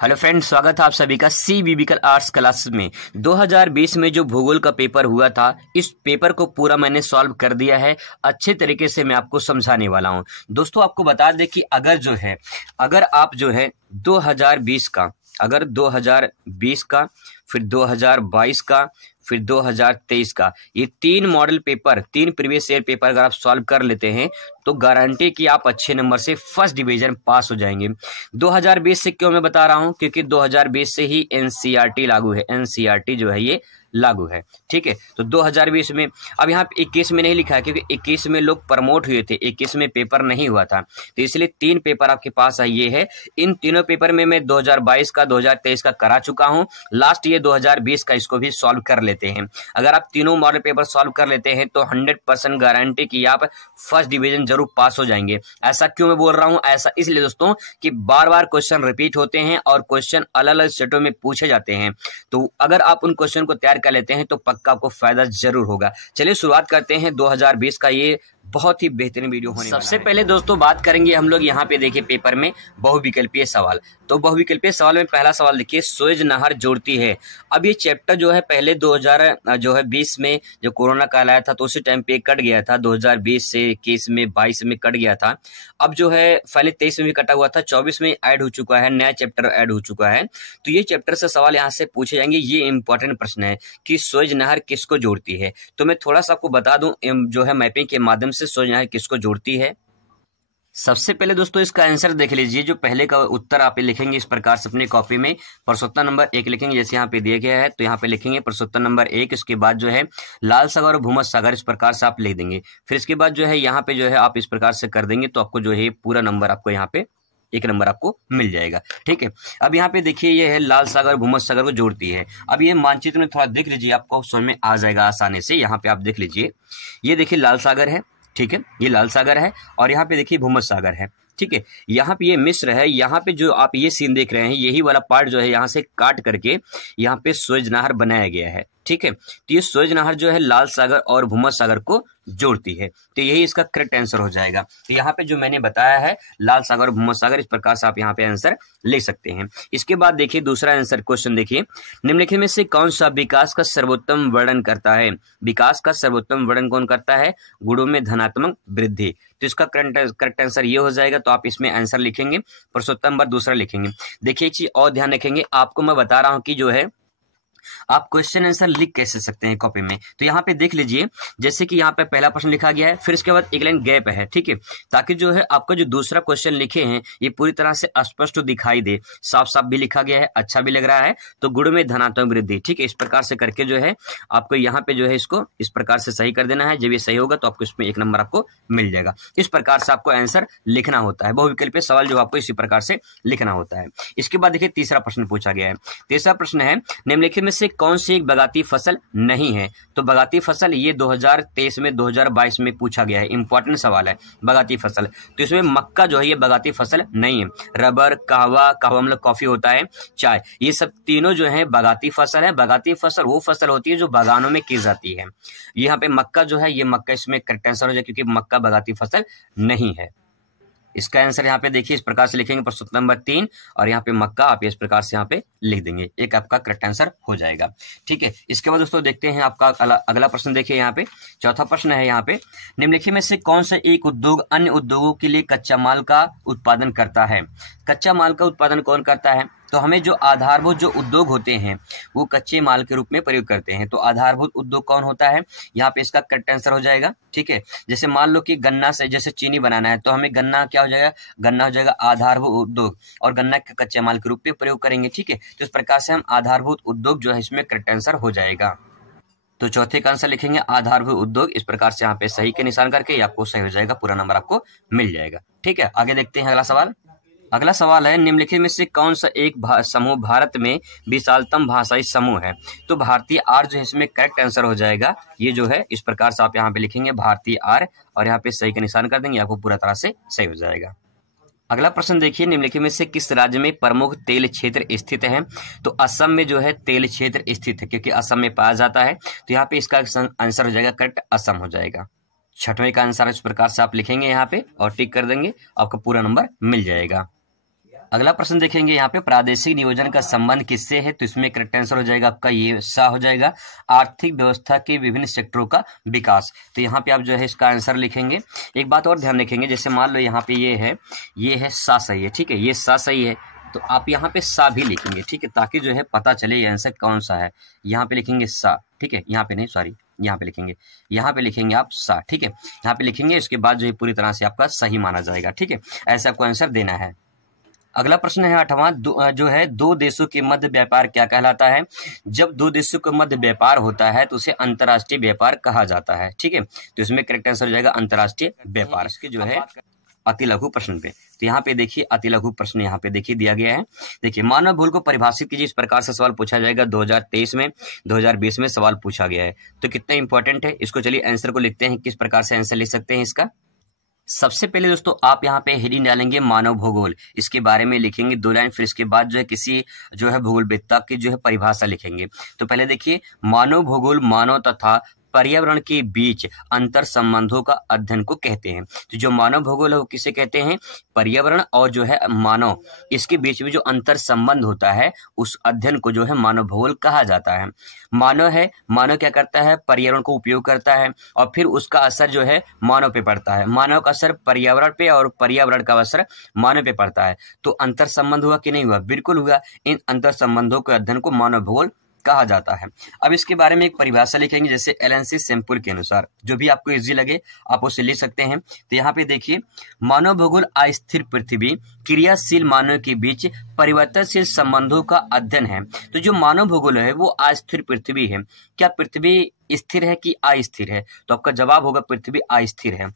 Hello friends, स्वागत है आप सभी का सी बिबिकल आर्ट्स क्लास में। 2020 में जो भूगोल का पेपर हुआ था, इस पेपर को पूरा मैंने सॉल्व कर दिया है। अच्छे तरीके से मैं आपको समझाने वाला हूं। दोस्तों, आपको बता दें कि अगर आप जो है 2020 का, अगर 2020 का, फिर 2022 का, फिर 2023 का, ये तीन मॉडल पेपर, तीन प्रीवियस ईयर पेपर अगर आप सॉल्व कर लेते हैं तो गारंटी कि आप अच्छे नंबर से फर्स्ट डिवीजन पास हो जाएंगे। 2020 से क्यों मैं बता रहा हूं? क्योंकि 2020 से ही एनसीईआरटी लागू है। एनसीईआरटी जो है ये लागू है, ठीक है। तो 2020 में, अब यहाँ पे 21 में नहीं लिखा है क्योंकि 21 में लोग प्रमोट हुए थे, 21 में पेपर नहीं हुआ था, तो इसलिए तीन पेपर आपके पास ये है। इन तीनों पेपर में मैं 2022 का, 2023 का करा चुका हूं। लास्ट ये 2020 का, इसको भी सॉल्व कर लेते हैं। अगर आप तीनों मॉडल पेपर सॉल्व कर लेते हैं तो 100% गारंटी कि आप फर्स्ट डिवीजन जरूर पास हो जाएंगे। ऐसा क्यों मैं बोल रहा हूं? ऐसा इसलिए दोस्तों कि बार बार क्वेश्चन रिपीट होते हैं और क्वेश्चन अलग अलग सेटों में पूछे जाते हैं, तो अगर आप उन क्वेश्चन को तैयार कर लेते हैं तो पक्का आपको फायदा जरूर होगा। चलिए शुरुआत करते हैं। 2020 का ये बहुत ही बेहतरीन वीडियो होने वाला है। सबसे पहले दोस्तों बात करेंगे हम लोग, यहाँ पे देखिए पेपर में बहुविकल्पीय सवाल। तो बहुविकल्पीय सवाल में पहला सवाल देखिए, सुएज नहर जोड़ती है। अब ये चैप्टर जो है पहले 2020 में जो कोरोना काल आया था तो उसी टाइम पे कट गया था। 2020 से 21 में, 22 में कट गया था। अब जो है पहले 23 में भी कटा हुआ था, 24 में ऐड हो चुका है, नया चैप्टर ऐड हो चुका है। तो ये चैप्टर से सवाल यहाँ से पूछे जाएंगे। ये इंपॉर्टेंट प्रश्न है कि सुएज नहर किसको जोड़ती है। तो मैं थोड़ा सा आपको बता दूं जो है मैपिंग के माध्यम से सुएज नहर किसको जोड़ती है। सबसे पहले दोस्तों इसका आंसर देख लीजिए। जो पहले का उत्तर आप लिखेंगे इस प्रकार से अपनी कॉपी में, प्रश्नोत्तर नंबर 1 लिखेंगे, जैसे यहाँ पे दिया गया है तो यहाँ पे लिखेंगे प्रश्नोत्तर नंबर 1। इसके बाद जो है लाल सागर और भूमध्य सागर, इस प्रकार से आप लिख देंगे। फिर इसके बाद जो है यहाँ पे जो है आप इस प्रकार से कर देंगे तो आपको जो है पूरा नंबर आपको यहाँ पे 1 नंबर आपको मिल जाएगा, ठीक है। अब यहाँ पे देखिए ये है लाल सागर भूमध्य सागर को जोड़ती है। अब ये मानचित्र में थोड़ा देख लीजिए, आपको समझ में आ जाएगा आसानी से। यहाँ पे आप देख लीजिए, ये देखिए लाल सागर है, ठीक है, ये लाल सागर है और यहाँ पे देखिए भूमध्य सागर है, ठीक है। यहाँ पे ये मिस्र है। यहाँ पे जो आप ये सीन देख रहे हैं, यही वाला पार्ट जो है यहाँ से काट करके यहाँ पे सुएज नहर बनाया गया है, ठीक है। तो ये सुएज नहर जो है लाल सागर और भूमध्य सागर को जोड़ती है, तो यही इसका करेक्ट आंसर हो जाएगा। तो यहाँ पे जो मैंने बताया है लाल सागर और भूमध्य सागर, इस प्रकार से आप यहाँ पे आंसर ले सकते हैं। इसके बाद देखिए दूसरा आंसर क्वेश्चन देखिए, निम्नलिखित में से कौन सा विकास का सर्वोत्तम वर्णन करता है? विकास का सर्वोत्तम वर्णन कौन करता है? गुणों में धनात्मक वृद्धि। तो इसका करेक्ट आंसर ये हो जाएगा। तो आप इसमें आंसर लिखेंगे, प्रश्नोत्तर नंबर दूसरा लिखेंगे। देखिए एक चीज और ध्यान रखेंगे, आपको मैं बता रहा हूं कि जो है आप क्वेश्चन आंसर लिख कैसे सकते हैं कॉपी में। तो यहाँ पे देख लीजिए, जैसे कि यहाँ पे पहला प्रश्न लिखा गया है, फिर इसके बाद एक लाइन गैप है, ठीक है, ताकि जो है आपका जो दूसरा क्वेश्चन लिखे हैं ये पूरी तरह से स्पष्ट दिखाई दे, साफ साफ भी लिखा गया है, अच्छा भी लग रहा है। तो गुण में धनात्मक वृद्धि, ठीक है, इस प्रकार से करके जो है आपको यहाँ पे जो है इसको इस प्रकार से सही कर देना है। जब ये सही होगा तो आपको इसमें 1 नंबर आपको मिल जाएगा। इस प्रकार से आपको आंसर लिखना होता है। बहुविकल्पीय सवाल जो आपको इसी प्रकार से लिखना होता है। इसके बाद देखिए तीसरा प्रश्न पूछा गया है। तीसरा प्रश्न है, निम्नलिखित में से कौन सी एक बगाती फसल नहीं है? तो बगाती फसल ये 2023 में, 2022 में पूछा गया है। इंपॉर्टेंट सवाल है बगाती फसल। तो इसमें मक्का जो है ये बगाती फसल नहीं है। रबर, कहवा मतलब कॉफी होता है, चाय, ये सब तीनों जो है बगाती फसल है। बगाती फसल वो फसल होती है जो बागानों में की जाती है। यहाँ पे मक्का जो है, ये मक्का इसमें करेक्ट आंसर हो जाए क्योंकि मक्का बगाती फसल नहीं है। इसका आंसर यहाँ पे देखिए इस प्रकार से लिखेंगे, प्रश्न नंबर 3 और यहाँ पे मक्का आप इस प्रकार से यहाँ पे लिख देंगे, एक आपका करेक्ट आंसर हो जाएगा, ठीक है। इसके बाद दोस्तों देखते हैं आपका अगला प्रश्न। देखिए यहाँ पे चौथा प्रश्न है, यहाँ पे निम्नलिखित में से कौन सा एक उद्योग अन्य उद्योगों के लिए कच्चा माल का उत्पादन करता है? कच्चा माल का उत्पादन कौन करता है? तो हमें जो आधारभूत जो उद्योग होते हैं वो कच्चे माल के रूप में प्रयोग करते हैं। तो आधारभूत उद्योग कौन होता है? यहाँ पे इसका करेक्ट आंसर हो जाएगा, ठीक है। जैसे मान लो कि गन्ना से जैसे चीनी बनाना है तो हमें गन्ना क्या हो जाएगा? गन्ना हो जाएगा आधारभूत उद्योग और गन्ना के कच्चे माल के रूप में प्रयोग करेंगे, ठीक है। तो इस प्रकार से हम आधारभूत उद्योग जो है इसमें करेक्ट आंसर हो जाएगा। तो चौथे का आंसर लिखेंगे आधारभूत उद्योग, इस प्रकार से यहाँ पे सही के निशान करके आपको सही हो जाएगा, पूरा नंबर आपको मिल जाएगा, ठीक है। आगे देखते हैं अगला सवाल। अगला सवाल है, निम्नलिखित में से कौन सा एक समूह भारत में विशालतम भाषाई समूह है? तो भारतीय आर्य जो है इसमें करेक्ट आंसर हो जाएगा। ये जो है इस प्रकार से आप यहाँ पे लिखेंगे भारतीय आर्य और यहाँ पे सही का निशान कर देंगे, आपको पूरा तरह से सही हो जाएगा। अगला प्रश्न देखिए, निम्नलिखित में से किस राज्य में प्रमुख तेल क्षेत्र स्थित है? तो असम में जो है तेल क्षेत्र स्थित है क्योंकि असम में पाया जाता है। तो यहाँ पे इसका आंसर हो जाएगा करेक्ट, असम हो जाएगा। छठवें का आंसर इस प्रकार से आप लिखेंगे यहाँ पे और टिक कर देंगे, आपका पूरा नंबर मिल जाएगा। अगला प्रश्न देखेंगे यहाँ पे, प्रादेशिक नियोजन का संबंध किससे है? तो इसमें करेक्ट आंसर हो जाएगा आपका ये सा हो जाएगा, आर्थिक व्यवस्था के विभिन्न सेक्टरों का विकास। तो यहाँ पे आप जो है इसका आंसर लिखेंगे। एक बात और ध्यान रखेंगे, जैसे मान लो यहाँ पे ये है सा सही है, ठीक है, ये सा सही है, तो आप यहाँ पे सा भी लिखेंगे, ठीक है, ताकि जो है पता चले ये आंसर कौन सा है। यहाँ पे लिखेंगे सा, ठीक है, यहाँ पे नहीं, सॉरी, यहाँ पे लिखेंगे, यहाँ पे लिखेंगे आप सा, ठीक है, यहाँ पे लिखेंगे, इसके बाद जो है पूरी तरह से आपका सही माना जाएगा, ठीक है, ऐसा आपको आंसर देना है। अगला प्रश्न है 8वां, जो है दो देशों के मध्य व्यापार क्या कहलाता है? जब दो देशों के मध्य व्यापार होता है तो उसे अंतर्राष्ट्रीय व्यापार कहा जाता है, ठीक है, तो इसमें करेक्ट आंसर हो जाएगा अंतर्राष्ट्रीय व्यापार। इसके जो है अति लघु प्रश्न पे, तो यहाँ पे देखिए अति लघु प्रश्न यहाँ पे देखिए दिया गया है। देखिए, मानव भूल को परिभाषित कीजिए, इस प्रकार से सवाल पूछा जाएगा। 2023 में 2020 में सवाल पूछा गया है, तो कितना इंपॉर्टेंट है इसको। चलिए आंसर को लिखते हैं, किस प्रकार से आंसर लिख सकते हैं इसका। सबसे पहले दोस्तों आप यहाँ पे हेडिंग डालेंगे मानव भूगोल, इसके बारे में लिखेंगे 2 लाइन, फिर इसके बाद जो है किसी जो है भूगोलवेत्ता की जो है परिभाषा लिखेंगे। तो पहले देखिए, मानव भूगोल मानव तथा पर्यावरण के बीच अंतर संबंधों का अध्ययन को कहते हैं। तो जो मानव भूगोल है वो किसे कहते हैं? पर्यावरण और जो है मानव, इसके बीच में जो अंतर संबंध होता है उस अध्ययन को जो है मानव भूगोल कहा जाता है। मानव है, मानव क्या करता है? पर्यावरण को उपयोग करता है और फिर उसका असर जो है मानव पे पड़ता है, मानव का असर पर्यावरण पे और पर्यावरण का असर मानव पे पड़ता है। तो अंतर संबंध हुआ कि नहीं हुआ? बिल्कुल हुआ। इन अंतर संबंधों के अध्ययन को मानव भूगोल कहा जाता है। अब इसके बारे में एक परिभाषा लिखेंगे, जैसे एलन सैंपल के अनुसार, जो भी आपको इजी लगे आप उसे लिख सकते हैं। तो यहाँ पे देखिए, मानव भूगोल अस्थिर पृथ्वी क्रियाशील मानव के बीच परिवर्तनशील संबंधों का अध्ययन है। तो जो मानव भूगोल है वो अस्थिर पृथ्वी है। क्या पृथ्वी स्थिर है कि अस्थिर है? तो आपका जवाब होगा पृथ्वी अस्थिर है,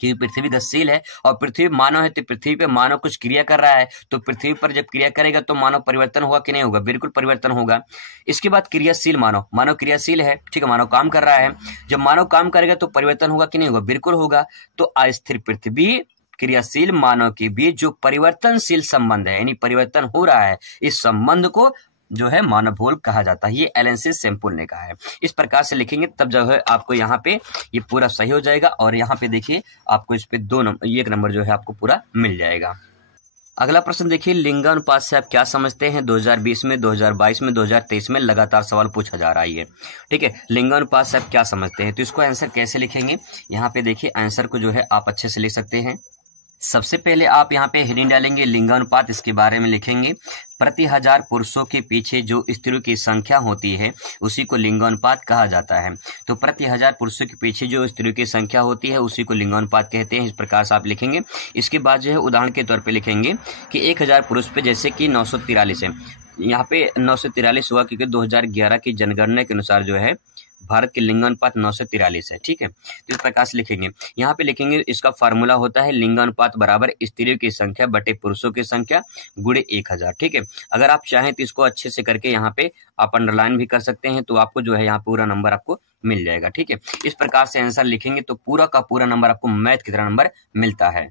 क्योंकि पृथ्वी गतिशील है और पृथ्वी मानव है, तो पृथ्वी पे मानव कुछ क्रिया कर रहा है, तो पृथ्वी पर जब क्रिया करेगा तो मानव परिवर्तन होगा कि नहीं होगा? बिल्कुल परिवर्तन होगा। इसके बाद क्रियाशील मानव, मानव क्रियाशील है, ठीक है, मानव काम कर रहा है, जब मानव काम करेगा तो परिवर्तन होगा कि नहीं होगा? बिल्कुल होगा। तो अस्थिर पृथ्वी क्रियाशील मानव के बीच जो परिवर्तनशील संबंध है, यानी परिवर्तन हो रहा है, इस संबंध को जो है मानव भूगोल कहा जाता है। ये एलन सैंपल ने कहा है। इस प्रकार से लिखेंगे तब जो है आपको यहाँ पे ये पूरा सही हो जाएगा। और यहाँ पे देखिए आपको इस पे 1 नंबर जो है आपको पूरा मिल जाएगा। अगला प्रश्न देखिए, लिंगानुपात से आप क्या समझते हैं? 2020 में, 2022 में, 2023 में लगातार सवाल पूछा जा रहा है, ठीक है। लिंगानुपात से आप क्या समझते हैं? तो इसको आंसर कैसे लिखेंगे? यहाँ पे देखिए आंसर को जो है आप अच्छे से लिख सकते हैं। सबसे पहले आप यहाँ पे हेडिंग डालेंगे लिंगानुपात, इसके बारे में लिखेंगे प्रति 1000 पुरुषों के पीछे जो स्त्रियों की संख्या होती है उसी को लिंगानुपात कहा जाता है। तो प्रति 1000 पुरुषों के पीछे जो स्त्रियों की संख्या होती है उसी को लिंगानुपात कहते हैं। इस प्रकार से आप लिखेंगे। इसके बाद जो है उदाहरण के तौर पे लिखेंगे कि 1000 पुरुष पे जैसे कि 943 है, यहाँ पे 943 हुआ क्योंकि 2011 की जनगणना के अनुसार जो है भारत के लिंगानुपात 943 है, ठीक है। तो इस प्रकार से लिखेंगे। यहाँ पे लिखेंगे इसका फार्मूला होता है लिंगानुपात बराबर स्त्रियों की संख्या बटे पुरुषों की संख्या गुणे 1000, ठीक है। अगर आप चाहें तो इसको अच्छे से करके यहाँ पे आप अंडरलाइन भी कर सकते हैं, तो आपको जो है यहाँ पूरा नंबर आपको मिल जाएगा, ठीक है। इस प्रकार से आंसर लिखेंगे तो पूरा का पूरा नंबर आपको मैथ की तरह नंबर मिलता है।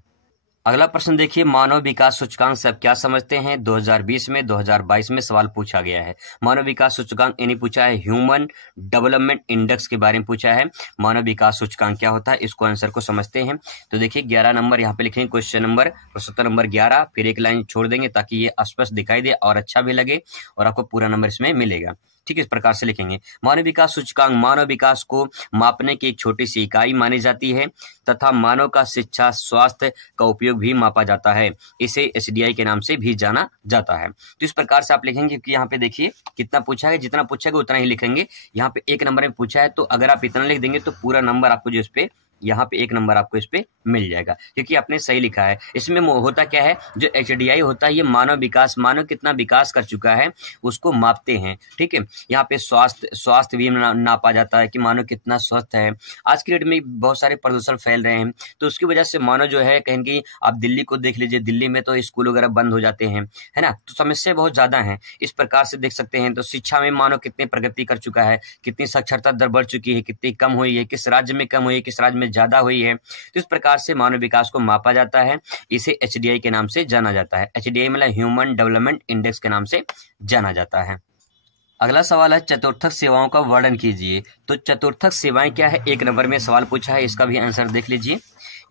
अगला प्रश्न देखिए, मानव विकास सूचकांक से आप क्या समझते हैं? 2020 में, 2022 में सवाल पूछा गया है। मानव विकास सूचकांक यानी पूछा है ह्यूमन डेवलपमेंट इंडेक्स के बारे में पूछा है। मानव विकास सूचकांक क्या होता है, इसको आंसर को समझते हैं। तो देखिए 11 नंबर यहाँ पे लिखेंगे, क्वेश्चन नंबर प्रश्नोत्तर नंबर 11, फिर एक लाइन छोड़ देंगे ताकि ये स्पष्ट दिखाई दे और अच्छा भी लगे और आपको पूरा नंबर इसमें मिलेगा, ठीक है। इस प्रकार से लिखेंगे। मानव विकास सूचकांक मानव विकास को मापने की एक छोटी सी इकाई मानी जाती है तथा मानव का शिक्षा स्वास्थ्य का उपयोग भी मापा जाता है। इसे SDI के नाम से भी जाना जाता है। तो इस प्रकार से आप लिखेंगे कि यहाँ पे देखिए कितना पूछा है, जितना पूछेगा उतना ही लिखेंगे। यहाँ पे 1 नंबर में पूछा है तो अगर आप इतना लिख देंगे तो पूरा नंबर आपको जो इस पे यहाँ पे 1 नंबर आपको इस पे मिल जाएगा, क्योंकि आपने सही लिखा है। इसमें होता क्या है, जो HDI होता है ये मानव विकास, मानव कितना विकास कर चुका है उसको मापते हैं, ठीक है। यहाँ पे स्वास्थ्य भी नापा जाता है कि मानव कितना स्वस्थ है। आज की डेट में बहुत सारे प्रदूषण फैल रहे हैं, तो उसकी वजह से मानव जो है कहें कि आप दिल्ली को देख लीजिए, दिल्ली में तो स्कूल वगैरह बंद हो जाते हैं, है ना, तो समस्या बहुत ज्यादा है। इस प्रकार से देख सकते हैं। तो शिक्षा में मानव कितनी प्रगति कर चुका है, कितनी साक्षरता दर बढ़ चुकी है, कितनी कम हुई है, किस राज्य में कम हुई है, किस राज्य में ज्यादा हुई है। तो इस प्रकार से मानव विकास को मापा जाता है। इसे HDI के नाम से जाना जाता है। HDI मतलब ह्यूमन डेवलपमेंट इंडेक्स के नाम से जाना जाता है। अगला सवाल है चतुर्थक सेवाओं का वर्णन कीजिए। तो चतुर्थक सेवाएं क्या है, 1 नंबर में सवाल पूछा है, इसका भी आंसर देख लीजिए।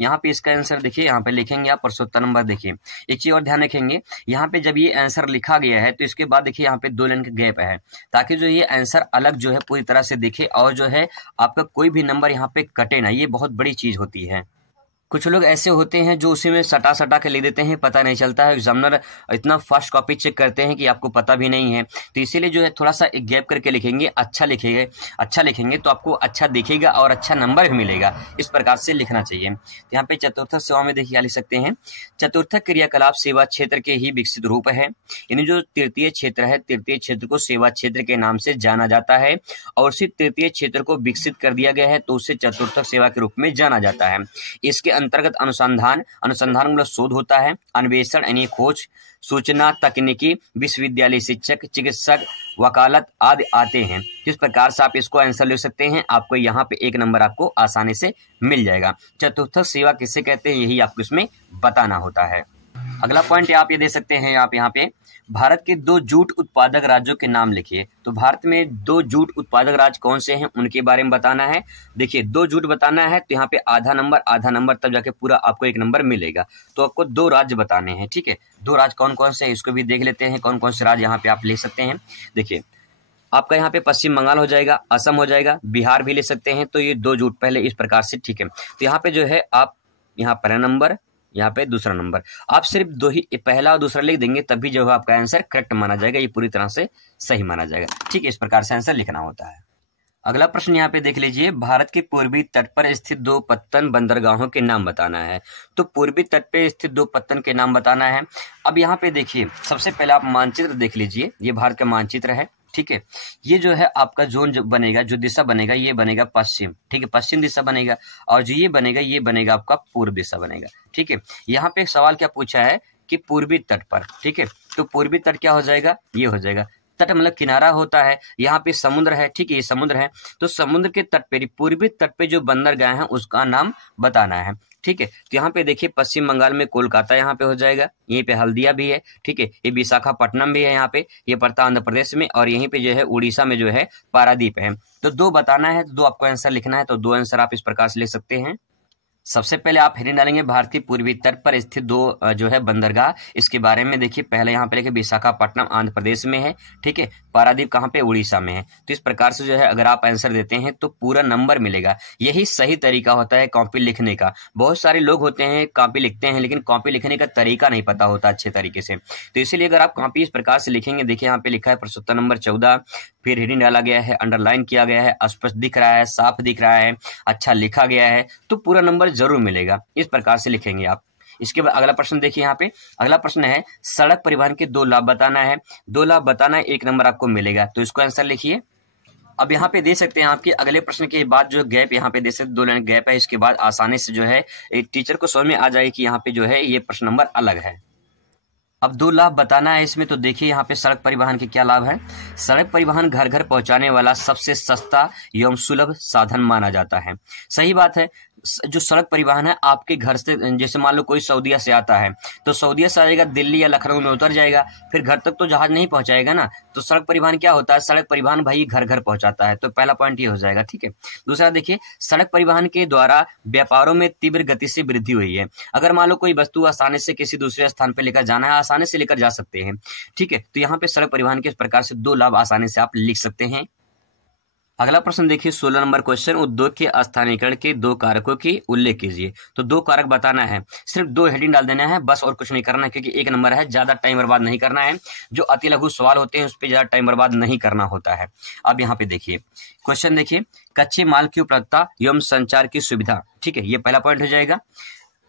यहाँ पे इसका आंसर देखिए, यहाँ पे लिखेंगे आप प्रश्नोत्तर नंबर। देखिए एक चीज और ध्यान रखेंगे, यहाँ पे जब ये आंसर लिखा गया है तो इसके बाद देखिए यहाँ पे 2 लाइन का गैप है, ताकि जो ये आंसर अलग जो है पूरी तरह से दिखे और जो है आपका कोई भी नंबर यहाँ पे कटे ना। ये बहुत बड़ी चीज होती है। कुछ लोग ऐसे होते हैं जो उसी में सटा सटा के लिख देते हैं, पता नहीं चलता है। एग्जामिनर इतना फास्ट कॉपी चेक करते हैं कि आपको पता भी नहीं है। तो इसीलिए जो है थोड़ा सा एक गैप करके लिखेंगे, अच्छा लिखेंगे तो आपको अच्छा दिखेगा और अच्छा नंबर भी मिलेगा। इस प्रकार से लिखना चाहिए। तो यहाँ पे चतुर्थ सेवा में देखिए लिख सकते हैं, चतुर्थ क्रियाकलाप सेवा क्षेत्र के ही विकसित रूप है। यानी जो तृतीय क्षेत्र है, तृतीय क्षेत्र को सेवा क्षेत्र के नाम से जाना जाता है और उसी तृतीय क्षेत्र को विकसित कर दिया गया है तो उसे चतुर्थ सेवा के रूप में जाना जाता है। इसके अंतर्गत अनुसंधान मतलब शोध होता है, अन्वेषण यानी खोज, सूचना तकनीकी, विश्वविद्यालय शिक्षक, चिकित्सक, वकालत आदि आते हैं। किस प्रकार से आप इसको आंसर ले सकते हैं, आपको यहाँ पे 1 नंबर आपको आसानी से मिल जाएगा। चतुर्थ सेवा किसे कहते हैं यही आपको इसमें बताना होता है। अगला पॉइंट आप ये दे सकते हैं, आप यहाँ पे भारत के 2 जूट उत्पादक राज्यों के नाम लिखिए। तो भारत में 2 जूट उत्पादक राज्य कौन से हैं उनके बारे में बताना है। देखिए 2 जूट बताना है तो यहाँ पे आधा नंबर तब जाके पूरा आपको 1 नंबर मिलेगा। तो आपको 2 राज्य बताने हैं, ठीक है। 2 राज्य कौन कौन से हैं इसको भी देख लेते हैं, कौन कौन से राज्य यहाँ पे आप ले सकते हैं। देखिए आपका यहाँ पे पश्चिम बंगाल हो जाएगा, असम हो जाएगा, बिहार भी ले सकते हैं। तो ये 2 जूट पहले इस प्रकार से, ठीक है। तो यहाँ पे जो है आप यहाँ पहला नंबर, यहाँ पे दूसरा नंबर, आप सिर्फ 2 ही, पहला और दूसरा लिख देंगे तभी जो है आपका आंसर करेक्ट माना जाएगा, ये पूरी तरह से सही माना जाएगा, ठीक है। इस प्रकार से आंसर लिखना होता है। अगला प्रश्न यहाँ पे देख लीजिए, भारत के पूर्वी तट पर स्थित 2 पत्तन बंदरगाहों के नाम बताना है। तो पूर्वी तट पे स्थित 2 पत्तन के नाम बताना है। अब यहाँ पे देखिए सबसे पहले आप मानचित्र देख लीजिए, ये भारत का मानचित्र है, ठीक है। ये जो है आपका जोन जो बनेगा, जो दिशा बनेगा, ये बनेगा पश्चिम, ठीक है, पश्चिम दिशा बनेगा। और जो ये बनेगा आपका पूर्व दिशा बनेगा, ठीक है। यहाँ पे एक सवाल क्या पूछा है कि पूर्वी तट पर, ठीक है। तो पूर्वी तट क्या हो जाएगा, ये हो जाएगा। तट मतलब किनारा होता है, यहाँ पे समुद्र है, ठीक है, ये समुद्र है। तो समुद्र के तट पे, पूर्वी तट पे जो बंदरगाह है उसका नाम बताना है, ठीक है। तो यहाँ पे देखिए पश्चिम बंगाल में कोलकाता यहाँ पे हो जाएगा, यहीं पे हल्दिया भी है, ठीक है। ये विशाखापट्टनम भी है, यहाँ पे ये पड़ता आंध्र प्रदेश में, और यहीं पे जो है उड़ीसा में जो है पारादीप है। तो 2 बताना है, तो 2 आपको आंसर लिखना है। तो 2 आंसर आप इस प्रकार से ले सकते हैं। सबसे पहले आप हेडिंग डालेंगे भारत की पूर्वी तट पर स्थित 2 जो है बंदरगाह, इसके बारे में देखिए। पहले यहाँ पे लिखे विशाखापट्टनम आंध्र प्रदेश में है, ठीक है, पारादीप कहाँ पे, उड़ीसा में है। तो इस प्रकार से जो है अगर आप आंसर देते हैं तो पूरा नंबर मिलेगा। यही सही तरीका होता है कॉपी लिखने का। बहुत सारे लोग होते हैं कॉपी लिखते हैं लेकिन कॉपी लिखने का तरीका नहीं पता होता अच्छे तरीके से। तो इसीलिए अगर आप कॉपी इस प्रकार से लिखेंगे, देखिए यहाँ पे लिखा है प्रश्नोत्तर नंबर 14, फिर हेडिंग डाला गया है, अंडरलाइन किया गया है, स्पष्ट दिख रहा है, साफ दिख रहा है, अच्छा लिखा गया है, तो पूरा नंबर जरूर मिलेगा। इस प्रकार से लिखेंगे आप। इसके बाद अगला प्रश्न देखिए, यहाँ पे अगला प्रश्न है सड़क परिवहन के 2 लाभ बताना है। 2 लाभ बताना है, 1 नंबर आपको मिलेगा। तो इसको आंसर लिखिए। अब यहाँ पे दे सकते हैं आपके अगले प्रश्न के बाद जो गैप यहाँ पे दे सकते, 2 लाइन गैप है, इसके बाद आसानी से जो है एक टीचर को समझ में आ जाए कि यहाँ पे जो है ये प्रश्न नंबर अलग है। अब 2 लाभ बताना है इसमें। तो देखिए यहाँ पे सड़क परिवहन के क्या लाभ है। सड़क परिवहन घर घर पहुंचाने वाला सबसे सस्ता एवं सुलभ साधन माना जाता है। सही बात है। जो सड़क परिवहन है आपके घर से, जैसे मान लो कोई सऊदीया से आता है तो सऊदीया से आएगा, दिल्ली या लखनऊ में उतर जाएगा, फिर घर तक तो जहाज नहीं पहुंचाएगा ना। तो सड़क परिवहन क्या होता है, सड़क परिवहन भाई घर घर पहुंचाता है। तो पहला पॉइंट ये हो जाएगा, ठीक है। दूसरा देखिए, सड़क परिवहन के द्वारा व्यापारों में तीव्र गति से वृद्धि हुई है। अगर मान लो कोई वस्तु आसानी से किसी दूसरे स्थान पर लेकर जाना है, आसानी से लेकर जा सकते हैं, ठीक है। तो यहाँ पे सड़क परिवहन के इस प्रकार से 2 लाभ आसानी से आप लिख सकते हैं। अगला प्रश्न देखिए 16 नंबर क्वेश्चन, उद्योग के स्थानीयकरण के 2 कारकों की उल्लेख कीजिए। तो 2 कारक बताना है, सिर्फ 2 हेडिंग डाल देना है बस, और कुछ नहीं करना है, क्योंकि 1 नंबर है, ज्यादा टाइम बर्बाद नहीं करना है। जो अति लघु सवाल होते हैं उस पर ज्यादा टाइम बर्बाद नहीं करना होता है। अब यहाँ पे देखिए क्वेश्चन, देखिए कच्चे माल की उपलब्धता एवं संचार की सुविधा, ठीक है, ये पहला पॉइंट हो जाएगा।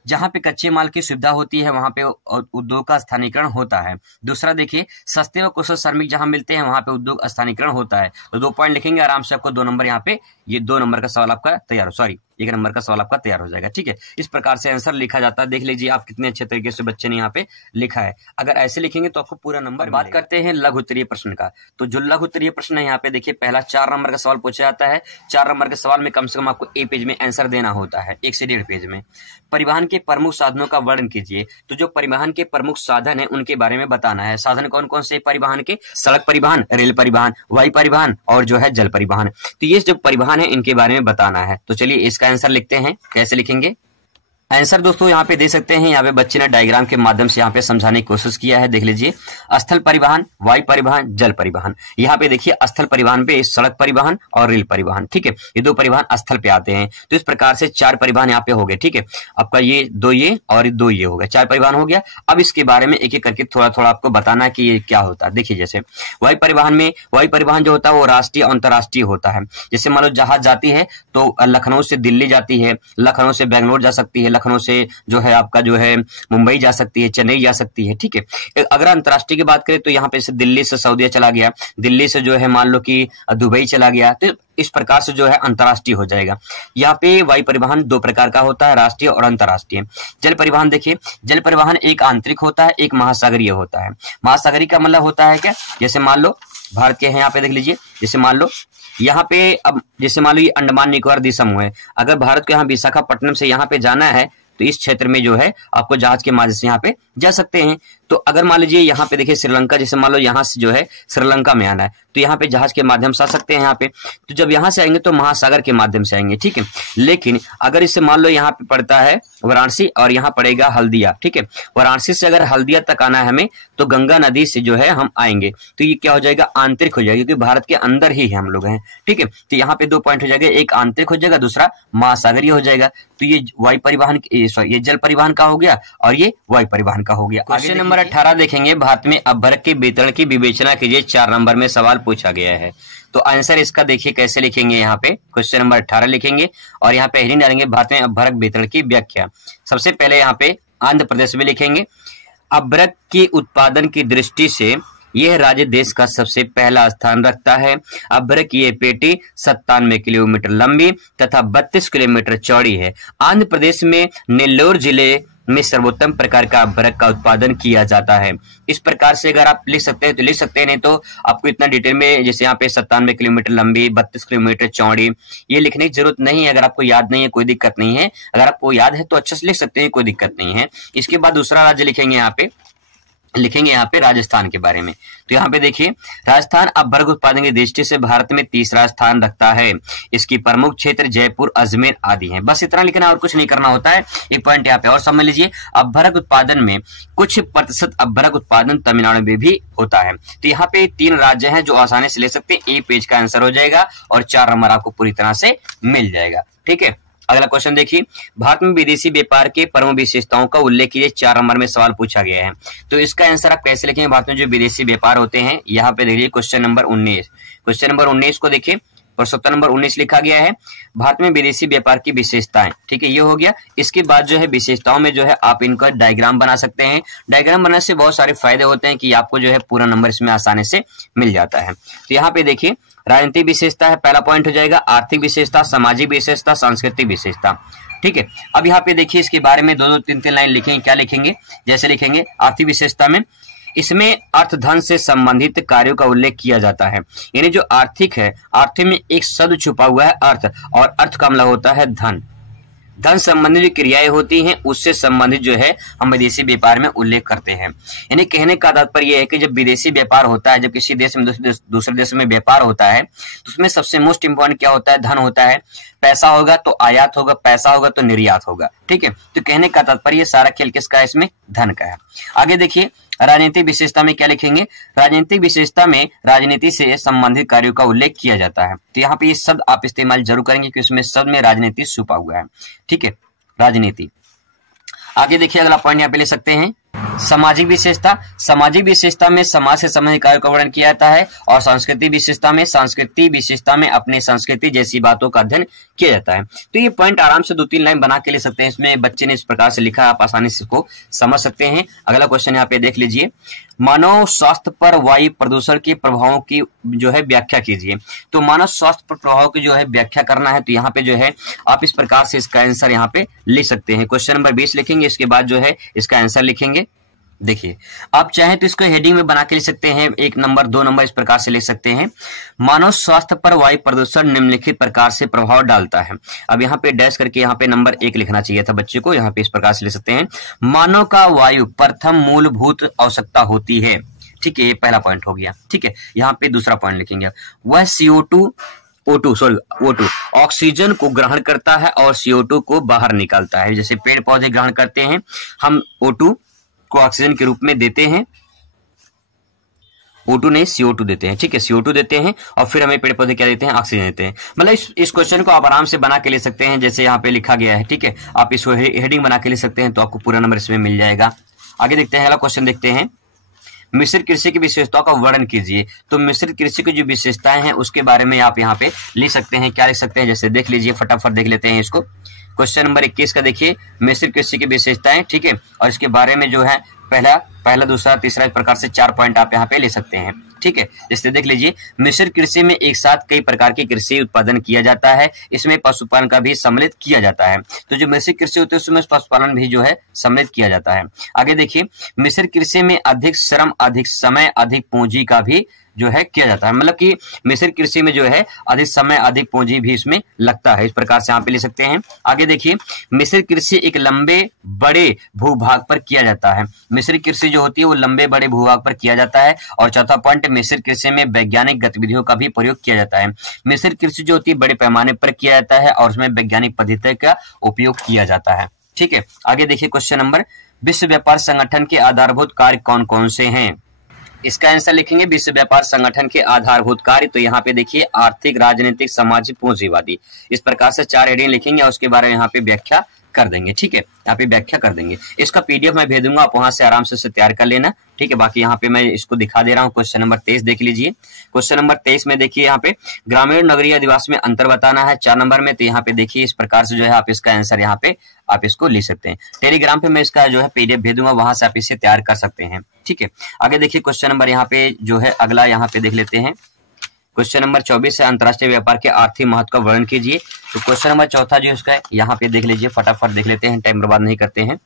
जहां पे कच्चे माल की सुविधा होती है वहां पे उद्योग का स्थानीयकरण होता है। दूसरा देखिए, सस्ते व कुशल श्रमिक जहां मिलते हैं वहां पे उद्योग स्थानीयकरण होता है। तो 2 पॉइंट लिखेंगे आराम से, आपको 2 नंबर यहाँ पे, ये 2 नंबर का सवाल आपका तैयार हो, सॉरी 1 नंबर का सवाल आपका तैयार हो जाएगा, ठीक है। इस प्रकार से आंसर लिखा जाता है। देख लीजिए आप कितने अच्छे तरीके से बच्चे ने यहाँ पे लिखा है। अगर ऐसे लिखेंगे तो आपको पूरा नंबर। बात करते हैं लघु उत्तरीय प्रश्न का। तो जो लघु उत्तरीय प्रश्न है यहाँ पे देखिए, पहला 4 नंबर का सवाल पूछा जाता है। 4 नंबर के सवाल में कम से कम आपको 1 पेज में आंसर देना होता है, 1 से 1.5 पेज में। परिवहन के प्रमुख साधनों का वर्णन कीजिए। तो जो परिवहन के प्रमुख साधन है उनके बारे में बताना है। साधन कौन कौन से परिवहन के, सड़क परिवहन, रेल परिवहन, वायु परिवहन और जो है जल परिवहन। तो ये जो परिवहन है इनके बारे में बताना है। तो चलिए इसका आंसर लिखते हैं। कैसे लिखेंगे, आंसर दोस्तों यहाँ पे दे सकते हैं। यहाँ पे बच्चे ने डायग्राम के माध्यम से यहाँ पे समझाने की कोशिश किया है। देख लीजिए, स्थल परिवहन, वायु परिवहन, जल परिवहन। यहाँ पे देखिए स्थल परिवहन पे सड़क परिवहन और रेल परिवहन, ठीक है, ये दो परिवहन स्थल पे आते हैं। तो इस प्रकार से 4 परिवहन यहाँ पे हो गए, ठीक है। आपका ये 2 ये और 2 ये हो गया, 4 परिवहन हो गया। अब इसके बारे में एक एक करके थोड़ा थोड़ा आपको बताना है कि ये क्या होता है। देखिए, जैसे वायु परिवहन में, वायु परिवहन जो होता है वो राष्ट्रीय और अंतर्राष्ट्रीय होता है। जैसे मान लो जहाज जाती है तो लखनऊ से दिल्ली जाती है, लखनऊ से बेंगलोर जा सकती है, लखनऊ से जो है आपका जो है मुंबई जा सकती है, चेन्नई जा सकती है, ठीक है। अगर अंतर्राष्ट्रीय की बात करें तो यहाँ पे से दिल्ली से सऊदीया चला गया, दिल्ली से जो है मान लो कि दुबई चला गया, तो इस प्रकार से जो है अंतर्राष्ट्रीय हो जाएगा। यहाँ पे वायु परिवहन 2 प्रकार का होता है, राष्ट्रीय और अंतर्राष्ट्रीय। जल परिवहन देखिए, जल परिवहन एक आंतरिक होता है, एक महासागरीय होता है। महासागरीय का मतलब होता है क्या, जैसे मान लो भारत के हैं, यहाँ पे देख लीजिए, जैसे मान लो यहाँ पे, अब जैसे मान लो ये अंडमान निकोबार द्वीप समूह है, अगर भारत को यहाँ विशाखापट्टनम से यहाँ पे जाना है तो इस क्षेत्र में जो है आपको जहाज के माध्यम से यहाँ पे जा सकते हैं। तो अगर मान लीजिए यहाँ पे देखिए श्रीलंका, जैसे मान लो यहाँ से जो है श्रीलंका में आना है तो यहाँ पे जहाज के माध्यम से आ सकते हैं यहाँ पे। तो जब यहाँ से आएंगे तो महासागर के माध्यम से आएंगे, ठीक है। लेकिन अगर इससे मान लो यहाँ पे पड़ता है वाराणसी और यहाँ पड़ेगा हल्दिया, ठीक है। वाराणसी से अगर हल्दिया तक आना है हमें तो गंगा नदी से जो है हम आएंगे, तो ये क्या हो जाएगा, आंतरिक हो जाएगा, क्योंकि भारत के अंदर ही है हम लोग हैं, ठीक है। तो यहाँ पे 2 पॉइंट हो जाएगा, एक आंतरिक हो जाएगा, दूसरा महासागरीय हो जाएगा। तो ये वायु परिवहन, ये जल परिवहन का हो गया और ये वायु परिवहन का हो गया। क्वेश्चन नंबर 18 देखेंगे, भारत में अपभ्रक के वितरण की विवेचना कीजिए। 4 नंबर में सवाल पूछा गया है। तो आंसर इसका देखिए कैसे लिखेंगे, यहाँ पे क्वेश्चन नंबर 18 लिखेंगे और यहाँ पे हेडिंग डालेंगे भारत में अपभ्रक वितरण की व्याख्या। सबसे पहले यहाँ पे आंध्र प्रदेश में लिखेंगे, अपभ्रक के उत्पादन की दृष्टि से यह राज्य देश का सबसे पहला स्थान रखता है। अपभ्रक की ये पेटी 97 किलोमीटर लंबी तथा 32 किलोमीटर चौड़ी है। आंध्र प्रदेश में नेल्लोर जिले में सर्वोत्तम प्रकार का अपभ्रक का उत्पादन किया जाता है। इस प्रकार से अगर आप लिख सकते हैं तो लिख सकते हैं, नहीं तो आपको इतना डिटेल में, जैसे यहाँ पे 97 किलोमीटर लंबी, 32 किलोमीटर चौड़ी, ये लिखने की जरूरत नहीं है। अगर आपको याद नहीं है कोई दिक्कत नहीं है, अगर आपको याद है तो अच्छे से लिख सकते हैं, कोई दिक्कत नहीं है। इसके बाद दूसरा राज्य लिखेंगे, यहाँ पे लिखेंगे यहाँ पे राजस्थान के बारे में। तो यहाँ पे देखिए, राजस्थान अपभ्रक उत्पादन की दृष्टि से भारत में 3रा स्थान रखता है। इसकी प्रमुख क्षेत्र जयपुर, अजमेर आदि हैं। बस इतना लिखना और कुछ नहीं करना होता है। एक पॉइंट यहाँ पे और समझ लीजिए, अपभ्रक उत्पादन में कुछ प्रतिशत अपभ्रक उत्पादन तमिलनाडु में भी होता है। तो यहाँ पे 3 राज्य हैं जो आसानी से ले सकते हैं। ए पेज का आंसर हो जाएगा और 4 नंबर आपको पूरी तरह से मिल जाएगा, ठीक है। अगला क्वेश्चन देखिए, भारत में विदेशी व्यापार के प्रमुख विशेषताओं का उल्लेख कीजिए। 4 नंबर में सवाल पूछा गया है। तो इसका आंसर आप कैसे लिखेंगे, भारत में जो विदेशी व्यापार होते हैं, यहाँ पे देखिए क्वेश्चन नंबर 19। क्वेश्चन नंबर 19 को देखिए, प्रश्नोत्तर नंबर 19 लिखा गया है, भारत में विदेशी व्यापार की विशेषताएं, ठीक है, ये हो गया। इसके बाद जो है विशेषताओं में जो है आप इनका डायग्राम बना सकते हैं। डायग्राम बनाने से बहुत सारे फायदे होते हैं कि आपको जो है पूरा नंबर इसमें आसानी से मिल जाता है। तो यहाँ पे देखिए, राजनीतिक विशेषता है, पहला पॉइंट हो जाएगा। आर्थिक विशेषता, सामाजिक विशेषता, सांस्कृतिक विशेषता, ठीक है। अब यहाँ पे देखिए इसके बारे में 2-2, 3-3 लाइन लिखेंगे। क्या लिखेंगे, जैसे लिखेंगे आर्थिक विशेषता में, इसमें अर्थ धन से संबंधित कार्यों का उल्लेख किया जाता है। यानी जो आर्थिक है, अर्थ में एक शब्द छुपा हुआ है अर्थ, और अर्थ का मतलब होता है धन। धन संबंधित जो क्रियाएं होती हैं उससे संबंधित जो है हम विदेशी व्यापार में उल्लेख करते हैं। यानी कहने का तात्पर्य यह है कि जब विदेशी व्यापार होता है, जब किसी देश में दूसरे देश में व्यापार होता है तो उसमें सबसे मोस्ट इंपॉर्टेंट क्या होता है, धन होता है। पैसा होगा तो आयात होगा, पैसा होगा तो निर्यात होगा, ठीक है। तो कहने का तात्पर्य सारा खेल किसका है, इसमें धन का है। आगे देखिए, राजनीतिक विशेषता में क्या लिखेंगे, राजनीतिक विशेषता में राजनीति से संबंधित कार्यों का उल्लेख किया जाता है। तो यहाँ पे ये शब्द आप इस्तेमाल जरूर करेंगे क्योंकि उसमें शब्द में राजनीति छुपा हुआ है, ठीक है, राजनीति। आगे देखिए अगला पॉइंट यहाँ पे ले सकते हैं, सामाजिक विशेषता। सामाजिक विशेषता में समाज से संबंधित कार्यों का वर्णन किया जाता है, और सांस्कृतिक विशेषता में, सांस्कृतिक विशेषता में अपने संस्कृति जैसी बातों का अध्ययन किया जाता है। तो ये पॉइंट आराम से 2-3 लाइन बना के ले सकते हैं। इसमें बच्चे ने इस प्रकार से लिखा, आप आसानी से इसको समझ सकते हैं। अगला क्वेश्चन यहाँ पे देख लीजिए, मानव स्वास्थ्य पर वायु प्रदूषण के प्रभावों की जो है व्याख्या कीजिए। तो मानव स्वास्थ्य पर प्रभाव की जो है व्याख्या करना है, तो यहाँ पे जो है आप इस प्रकार से इसका आंसर यहाँ पे लिख सकते हैं। क्वेश्चन नंबर 20 लिखेंगे, इसके बाद जो है इसका आंसर लिखेंगे। देखिए, आप चाहें तो इसको हेडिंग में बना के लिख सकते हैं, 1 नंबर 2 नंबर इस प्रकार से लिख सकते हैं। मानव स्वास्थ्य पर वायु प्रदूषण निम्नलिखित प्रकार से प्रभाव डालता है। अब यहाँ पे डैश करके यहाँ पे नंबर 1 लिखना चाहिए था बच्चे को, यहाँ पे इस प्रकार से लिख सकते हैं, मानव का वायु प्रथम मूलभूत आवश्यकता होती है, ठीक है, ये पहला पॉइंट हो गया, ठीक है। यहाँ पे दूसरा पॉइंट लिखेंगे, वह CO2 O2 sorry O2 oxygen को ग्रहण करता है और CO2 को बाहर निकालता है। जैसे पेड़ पौधे ग्रहण करते हैं, हम O2 को ऑक्सीजन के रूप में देते हैं, O2 नहीं CO2 देते हैं, ठीक है, CO2 देते हैं और फिर हमें पेड़ पौधे क्या देते हैं, ऑक्सीजन देते हैं। मतलब इस क्वेश्चन को आप आराम से बना के ले सकते हैं, जैसे यहाँ पे लिखा गया है, ठीक है, आप इसको हेडिंग बना के ले सकते हैं तो आपको पूरा नंबर इसमें मिल जाएगा। आगे देखते हैं, अगला क्वेश्चन देखते हैं, मिश्रित कृषि की विशेषताओं का वर्णन कीजिए। तो मिश्रित कृषि की जो विशेषताएं हैं उसके बारे में आप यहाँ पे लिख सकते हैं। क्या लिख सकते हैं, जैसे देख लीजिए, फटाफट देख लेते हैं इसको। क्वेश्चन नंबर 21 का देखिए, मिश्रित कृषि की विशेषताएं, ठीक है, और इसके बारे में जो है पहला दूसरा तीसरा इस प्रकार से 4 पॉइंट आप यहाँ पे ले सकते हैं, ठीक है। जैसे देख लीजिए, मिश्रित कृषि में एक साथ कई प्रकार की कृषि उत्पादन किया जाता है, इसमें पशुपालन का भी सम्मिलित किया जाता है। तो जो मिश्रित कृषि होती है उसमें पशुपालन भी जो है सम्मिलित किया जाता है। आगे देखिए, मिश्रित कृषि में अधिक श्रम, अधिक समय, अधिक पूंजी का भी जो है किया जाता है। मतलब कि मिश्रित कृषि में जो है अधिक समय, अधिक पूंजी भी इसमें लगता है, इस प्रकार से यहाँ पे ले सकते हैं। आगे देखिए, मिश्रित कृषि एक लंबे बड़े भूभाग पर किया जाता है। मिश्रित कृषि जो होती है वो लंबे बड़े भूभाग पर किया जाता है। और चौथा पॉइंट, मिश्रित कृषि में वैज्ञानिक गतिविधियों का भी प्रयोग किया जाता है। मिश्रित कृषि जो होती है बड़े पैमाने पर किया जाता है और उसमें वैज्ञानिक पद्धति का उपयोग किया जाता है, ठीक है। आगे देखिए, क्वेश्चन नंबर, विश्व व्यापार संगठन के आधारभूत कार्य कौन कौन से हैं। इसका आंसर लिखेंगे, विश्व व्यापार संगठन के आधारभूत कार्य। तो यहाँ पे देखिए, आर्थिक, राजनीतिक, सामाजिक, पूंजीवादी, इस प्रकार से 4 हेडिंग लिखेंगे और उसके बारे में यहाँ पे व्याख्या कर देंगे, ठीक है, यहाँ पे व्याख्या कर देंगे। इसका PDF मैं भेज दूंगा, आप वहां से आराम से उसे तैयार कर लेना, ठीक है। बाकी यहाँ पे मैं इसको दिखा दे रहा हूँ। क्वेश्चन नंबर 23 देख लीजिए। क्वेश्चन नंबर 23 में देखिए, यहाँ पे ग्रामीण नगरीय अधिवास में अंतर बताना है 4 नंबर में। तो यहाँ पे देखिए, इस प्रकार से जो है आप इसका आंसर यहाँ पे आप इसको लिख सकते हैं। टेलीग्राम पे मैं इसका जो है PDF भेज दूंगा, वहां से आप इसे तैयार कर सकते हैं, ठीक है। आगे देखिए, क्वेश्चन नंबर यहाँ पे जो है अगला यहाँ पे देख लेते हैं। क्वेश्चन नंबर 24 है, अंतरराष्ट्रीय व्यापार के आर्थिक महत्व का वर्णन कीजिए। तो क्वेश्चन नंबर 4 जो इसका है यहाँ पे देख लीजिए, फटाफट देख लेते हैं, टाइम बर्बाद नहीं करते हैं।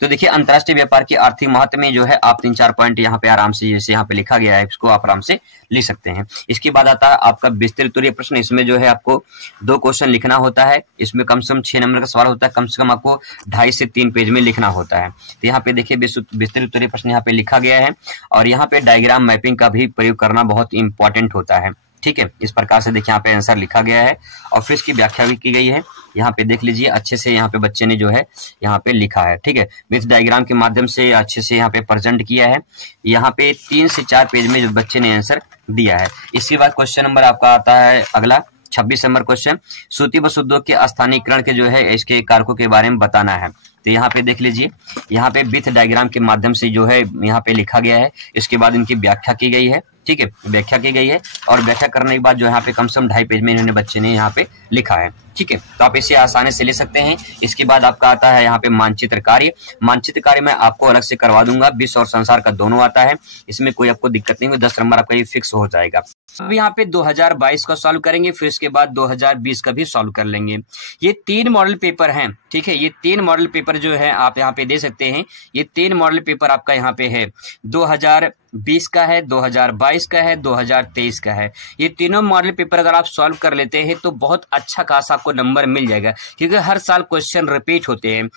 तो देखिए, अंतरराष्ट्रीय व्यापार के आर्थिक महत्व में जो है आप 3-4 पॉइंट यहाँ पे आराम से, जैसे यहाँ पे लिखा गया है, इसको आप आराम से लिख सकते हैं। इसके बाद आता है आपका विस्तृत उत्तरीय प्रश्न। इसमें जो है आपको 2 क्वेश्चन लिखना होता है। इसमें कम से कम 6 नंबर का सवाल होता है, कम से कम आपको 2.5 से 3 पेज में लिखना होता है। तो यहाँ पे देखिए, विस्तृत उत्तरीय प्रश्न यहाँ पे लिखा गया है और यहाँ पे डायग्राम मैपिंग का भी प्रयोग करना बहुत इंपॉर्टेंट होता है, ठीक है। इस प्रकार से देखिए, यहाँ पे आंसर लिखा गया है और फिर इसकी व्याख्या भी की गई है। यहाँ पे देख लीजिए, अच्छे से यहाँ पे बच्चे ने जो है यहाँ पे लिखा है, ठीक है, विथ डायग्राम के माध्यम से अच्छे से यहाँ पे प्रेजेंट किया है। यहाँ पे 3 से 4 पेज में जो बच्चे ने आंसर दिया है। इसके बाद क्वेश्चन नंबर आपका आता है अगला 26 नंबर क्वेश्चन, सूती वस्त्र उद्योग के स्थानीयकरण के जो है इसके कारकों के बारे में बताना है। तो यहाँ पे देख लीजिए, यहाँ पे विथ डायग्राम के माध्यम से जो है यहाँ पे लिखा गया है। इसके बाद इनकी व्याख्या की गई है, ठीक है, व्याख्या की गई है और व्याख्या करने के बाद जो यहाँ पे कम से कम 2.5 पेज में इन्होंने बच्चे ने यहाँ पे लिखा है, ठीक है। तो आप इसे आसानी से ले सकते हैं। इसके बाद आपका आता है यहाँ पे मानचित्र कार्य। मानचित्र कार्य मैं आपको अलग से करवा दूंगा, विश्व और संसार का दोनों आता है, इसमें कोई आपको दिक्कत नहीं होगी, 10 नंबर आपका ये फिक्स हो जाएगा। अब यहाँ पे 2022 का सॉल्व करेंगे, फिर इसके बाद 2020 का भी सॉल्व कर लेंगे। ये 3 मॉडल पेपर हैं, ठीक है, ये 3 मॉडल पेपर जो है आप यहाँ पे दे सकते हैं। ये 3 मॉडल पेपर आपका यहाँ पे है, 2020 का है, 2022 का है, 2023 का है। ये तीनों मॉडल पेपर अगर आप सॉल्व कर लेते हैं तो बहुत अच्छा खासा आपको नंबर मिल जाएगा, क्योंकि हर साल क्वेश्चन रिपीट होते हैं।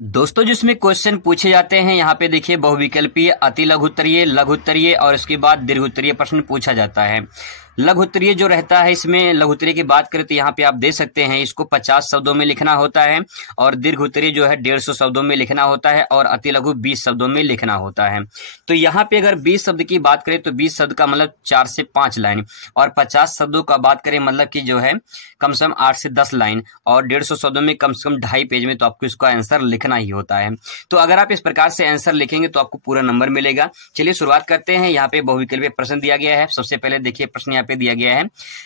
दोस्तों, जिसमें क्वेश्चन पूछे जाते हैं यहाँ पे देखिए, बहुविकल्पीय, अति लघु उत्तरीय, लघु उत्तरीय और इसके बाद दीर्घ उत्तरीय प्रश्न पूछा जाता है। लघु उत्तरीय जो रहता है, इसमें लघु उत्तरीय की बात करें तो यहाँ पे आप दे सकते हैं, इसको 50 शब्दों में लिखना होता है और दीर्घ उत्तरीय जो है 150 शब्दों में लिखना होता है और अति लघु 20 शब्दों में लिखना होता है। तो यहाँ पे अगर 20 शब्द की बात करें तो 20 शब्द का मतलब 4 से 5 लाइन, और 50 शब्दों का बात करें मतलब कि जो है कम से कम 8 से 10 लाइन, और 150 शब्दों में कम से कम 2.5 पेज में तो आपको इसका आंसर लिखना ही होता है। तो अगर आप इस प्रकार से आंसर लिखेंगे तो आपको पूरा नंबर मिलेगा। चलिए शुरुआत करते हैं। यहाँ पे बहुविकल्पीय प्रश्न दिया गया है। सबसे पहले देखिए, प्रश्न यहाँ पे दिया गया है,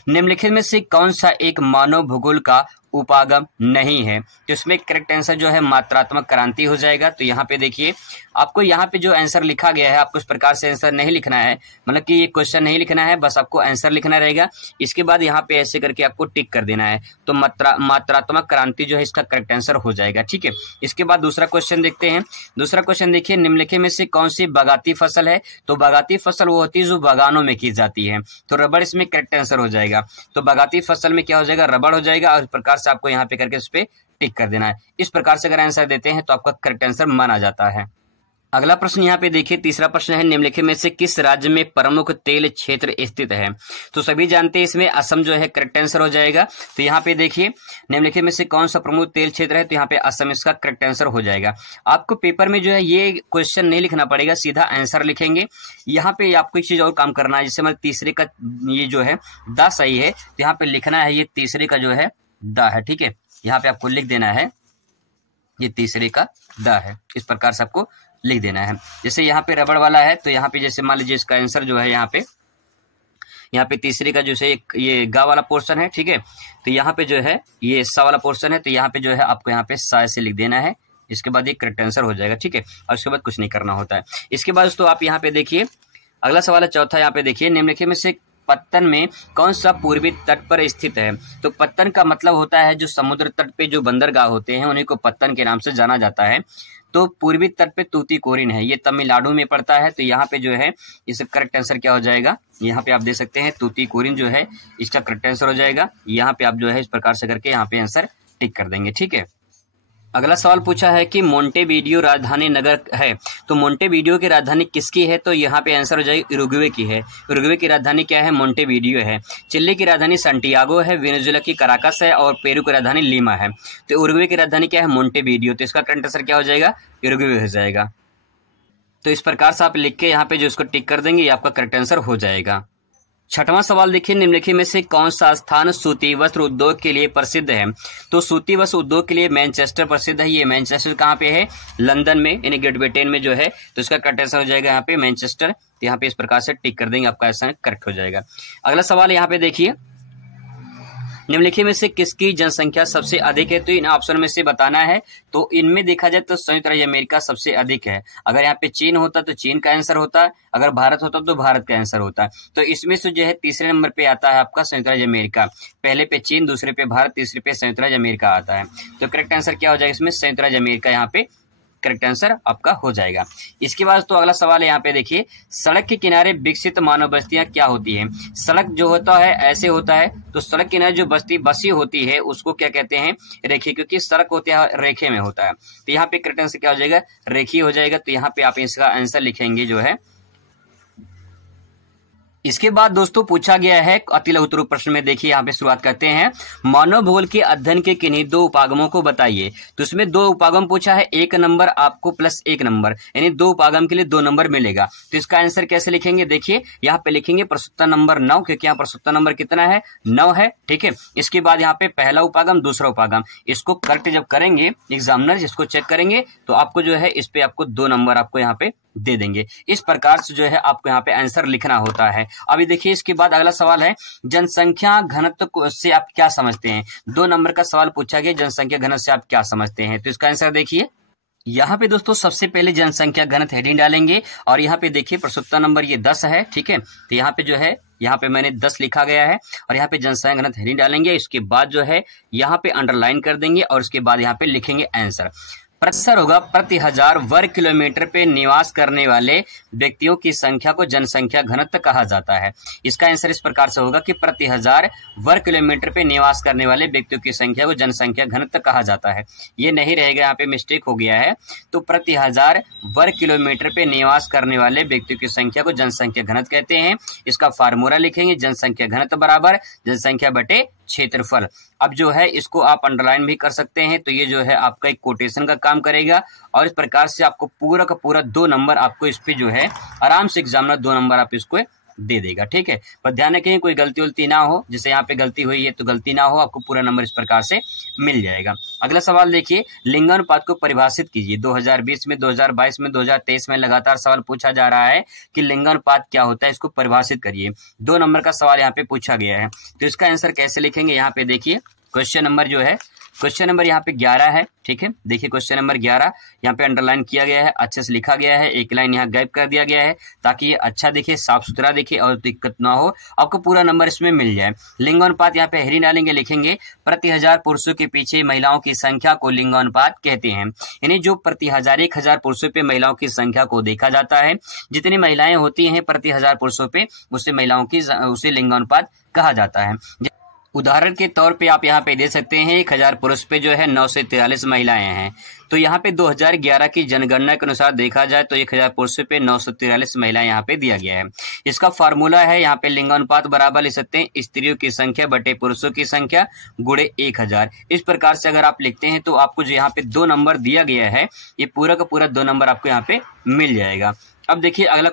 निम्नलिखित में से कौन सा एक मानव भूगोल का उपागम नहीं है। तो इसमें करेक्ट आंसर जो है मात्रात्मक क्रांति हो जाएगा। तो यहाँ पे देखिए, आपको यहाँ पे जो आंसर लिखा गया है, आपको इस प्रकार से आंसर नहीं लिखना है, मतलब कि ये क्वेश्चन नहीं लिखना है, बस आपको आंसर लिखना रहेगा। इसके बाद यहाँ पे ऐसे करके आपको टिक कर देना है, तो मात्रात्मक क्रांति जो है इसका करेक्ट आंसर हो जाएगा, ठीक है। इसके बाद दूसरा क्वेश्चन देखते हैं। दूसरा क्वेश्चन देखिए, निम्नलिखित में से कौन सी बागाती फसल है। तो बागाती फसल वो होती है जो बागानों में की जाती है, तो रबड़ इसमें करेक्ट आंसर हो जाएगा। तो बागाती फसल में क्या हो जाएगा, रबड़ हो जाएगा, और इस प्रकार से आपको यहाँ पे करके उस पर टिक कर देना है। इस प्रकार से अगर आंसर देते हैं तो आपका करेक्ट आंसर माना जाता है। अगला प्रश्न यहाँ पे देखिए, तीसरा प्रश्न है, निम्नलिखित में से किस राज्य में प्रमुख तेल क्षेत्र स्थित है? तो सभी जानते हैं इसमें असम जो है करेक्ट आंसर हो जाएगा। तो यहाँ पे देखिए निम्नलिखित में से कौन सा प्रमुख तेल क्षेत्र है, तो यहाँ पे असम इसका करेक्ट आंसर हो जाएगा। आपको पेपर में जो है ये क्वेश्चन नहीं लिखना पड़ेगा, सीधा आंसर लिखेंगे। यहाँ पे आपको एक चीज और काम करना है, जैसे मतलब तीसरे का ये जो है दा सही है, तो यहाँ पे लिखना है ये तीसरे का जो है दा है, ठीक है। यहाँ पे आपको लिख देना है ये तीसरे का दा है, इस प्रकार से आपको लिख देना है। जैसे यहाँ पे रबड़ वाला है, तो यहाँ पे जैसे मान लीजिए इसका आंसर जो है यहाँ पे तीसरे का जो है ये गा वाला पोर्शन है, ठीक है। तो यहाँ पे जो है ये सा वाला पोर्शन है, तो यहाँ पे जो है आपको यहाँ पे सा से लिख देना है। इसके बाद ये करेक्ट आंसर हो जाएगा, ठीक है। और उसके बाद कुछ नहीं करना होता है। इसके बाद दोस्तों आप यहाँ पे देखिए अगला सवाल है चौथा, यहाँ पे देखिए निम्नलिखित में से पत्तन में कौन सा पूर्वी तट पर स्थित है? तो पत्तन का मतलब होता है जो समुद्र तट पे जो बंदरगाह होते हैं उन्हीं को पत्तन के नाम से जाना जाता है। तो पूर्वी तट पे तूतीकोरिन है, ये तमिलनाडु में पड़ता है। तो यहाँ पे जो है इसका करेक्ट आंसर क्या हो जाएगा, यहाँ पे आप दे सकते हैं तूतीकोरिन जो है इसका करेक्ट आंसर हो जाएगा। यहाँ पे आप जो है इस प्रकार से करके यहाँ पे आंसर टिक कर देंगे, ठीक है। अगला सवाल पूछा है कि मोंटेवीडियो राजधानी नगर है, तो मोंटेवीडियो की राजधानी किसकी है? तो यहाँ पे आंसर हो जाएगी उरुग्वे की है। उरुग्वे की राजधानी क्या है? मोंटेवीडियो है। चिली की राजधानी सैंटियागो है, वेनेजुएला की काराकस है और पेरू की राजधानी लीमा है। तो उरुग्वे की राजधानी क्या है? मोंटेवीडियो। तो इसका करेक्ट आंसर क्या हो जाएगा? उरुग्वे हो जाएगा। तो इस प्रकार से आप लिख के यहाँ पे जो इसको टिक कर देंगे ये आपका करेक्ट आंसर हो जाएगा। छठवां सवाल देखिए, निम्नलिखित में से कौन सा स्थान सूती वस्त्र उद्योग के लिए प्रसिद्ध है? तो सूती वस्त्र उद्योग के लिए मैनचेस्टर प्रसिद्ध है। ये मैनचेस्टर कहाँ पे है? लंदन में, यानी ग्रेट ब्रिटेन में जो है। तो इसका करेक्ट आंसर हो जाएगा यहाँ पे मैनचेस्टर। तो यहाँ पे इस प्रकार से टिक कर देंगे, आपका आंसर करेक्ट हो जाएगा। अगला सवाल यहाँ पे देखिए, निम्नलिखित में से किसकी जनसंख्या सबसे अधिक है? तो इन ऑप्शन में से बताना है। तो इनमें देखा जाए तो संयुक्त राज्य अमेरिका सबसे अधिक है। अगर यहाँ पे चीन होता तो चीन का आंसर होता, अगर भारत होता तो भारत का आंसर होता। तो इसमें से जो है तीसरे नंबर पे आता है आपका संयुक्त राज्य अमेरिका। पहले पे चीन, दूसरे पे भारत, तीसरे पे संयुक्त राज्य अमेरिका आता है। तो करेक्ट आंसर क्या हो जाएगा इसमें? संयुक्त राज्य अमेरिका यहाँ पे करेक्ट आंसर आपका हो जाएगा। इसके बाद तो अगला सवाल है यहाँ पे देखिए, सड़क के किनारे विकसित मानव बस्तियां क्या होती हैं? सड़क जो होता है ऐसे होता है, तो सड़क के किनारे जो बस्ती बसी होती है उसको क्या कहते हैं? रेखी, क्योंकि सड़क होती है रेखे में होता है। तो यहाँ पे करेक्ट आंसर क्या हो जाएगा? रेखी हो जाएगा। तो यहाँ पे आप इसका आंसर लिखेंगे जो है। इसके बाद दोस्तों पूछा गया है अति लघु प्रश्न में, देखिए यहाँ पे शुरुआत करते हैं। मानव भूगोल के अध्ययन के किन्हीं दो उपागमों को बताइए। तो इसमें दो उपागम पूछा है, 1 नंबर आपको प्लस 1 नंबर, यानी दो उपागम के लिए 2 नंबर मिलेगा। तो इसका आंसर कैसे लिखेंगे? देखिए यहाँ पे लिखेंगे प्रश्नोत्तर नंबर 9, क्योंकि यहाँ प्रश्नोत्तर नंबर कितना है? 9 है, ठीक है। इसके बाद यहाँ पे पहला उपागम, दूसरा उपागम, इसको करेक्ट जब करेंगे एग्जामिनर इसको चेक करेंगे तो आपको जो है इस पे आपको 2 नंबर आपको यहाँ पे दे देंगे। इस प्रकार से जो है आपको यहाँ पे आंसर लिखना होता है। अभी देखिए इसके बाद अगला सवाल है, जनसंख्या घनत्व से आप क्या समझते हैं? 2 नंबर का सवाल पूछा गया, जनसंख्या घनत्व से आप क्या समझते हैं? तो इसका आंसर देखिए यहाँ पे दोस्तों सबसे पहले जनसंख्या घनत्व हेडिंग डालेंगे और यहाँ पे देखिए प्रश्नोत्तर नंबर ये 10 है, ठीक है। तो यहाँ पे जो है यहाँ पे मैंने 10 लिखा गया है और यहाँ पे जनसंख्या घनत्व हेडिंग डालेंगे। इसके बाद जो है यहाँ पे अंडरलाइन कर देंगे और उसके बाद यहाँ पे लिखेंगे आंसर। प्रतिशत होगा प्रति 1000 वर्ग किलोमीटर पे निवास करने वाले व्यक्तियों की संख्या को जनसंख्या घनत्व कहा जाता है। इसका आंसर इस प्रकार से होगा कि प्रति 1000 वर्ग किलोमीटर पे निवास करने वाले व्यक्तियों की संख्या को जनसंख्या घनत्व कहा जाता है। ये नहीं रहेगा, यहाँ पे मिस्टेक हो गया है। तो प्रति 1000 वर्ग किलोमीटर पे निवास करने वाले व्यक्तियों की संख्या को जनसंख्या घनत्व कहते हैं। इसका फार्मूला लिखेंगे, जनसंख्या घनत्व बराबर जनसंख्या बटे क्षेत्रफल। अब जो है इसको आप अंडरलाइन भी कर सकते हैं। तो ये जो है आपका एक कोटेशन का काम करेगा और इस प्रकार से आपको पूरा का पूरा 2 नंबर आपको इस पे जो है आराम से एग्जामिनर 2 नंबर आप इसको दे देगा, ठीक है। पर ध्यान रखें कोई गलती उलती ना हो, जैसे यहाँ पे गलती हुई है तो गलती ना हो, आपको पूरा नंबर इस प्रकार से मिल जाएगा। अगला सवाल देखिए, लिंगानुपात को परिभाषित कीजिए। 2020 में, 2022 में, 2023 में लगातार सवाल पूछा जा रहा है कि लिंगानुपात क्या होता है, इसको परिभाषित करिए। 2 नंबर का सवाल यहाँ पे पूछा गया है। तो इसका आंसर कैसे लिखेंगे? यहाँ पे देखिए क्वेश्चन नंबर जो है, क्वेश्चन नंबर यहाँ पे 11 है, ठीक है। देखिए क्वेश्चन नंबर 11 यहाँ पे अंडरलाइन किया गया है, अच्छे से लिखा गया है, एक लाइन यहाँ गायब कर दिया गया है ताकि ये अच्छा दिखे, साफ सुथरा दिखे और दिक्कत ना हो, आपको पूरा नंबर इसमें मिल जाए। लिंगानुपात यहाँ पे हेडिंग डालेंगे, लिखेंगे प्रति 1000 पुरुषों के पीछे महिलाओं की संख्या को लिंगानुपात कहते हैं। यानी जो प्रति 1000 पुरुषों पे महिलाओं की संख्या को देखा जाता है, जितनी महिलाएं होती हैं प्रति 1000 पुरुषों पे उसे महिलाओं की उसे लिंगानुपात कहा जाता है। उदाहरण के तौर पे आप यहाँ पे दे सकते हैं 1000 पुरुष पे जो है 943 महिलाएं हैं। तो यहाँ पे 2011 की जनगणना के अनुसार देखा जाए तो 1000 पुरुषों पे 943 महिलाएं यहाँ पे दिया गया है। इसका फार्मूला है यहाँ पे लिंगानुपात बराबर ले सकते हैं स्त्रियों की संख्या बटे पुरुषों की संख्या गुणे 1000। इस प्रकार से अगर आप लिखते हैं तो आपको जो यहाँ पे 2 नंबर दिया गया है, ये पूरा का पूरा 2 नंबर आपको यहाँ पे मिल जाएगा। अब देखिए अगला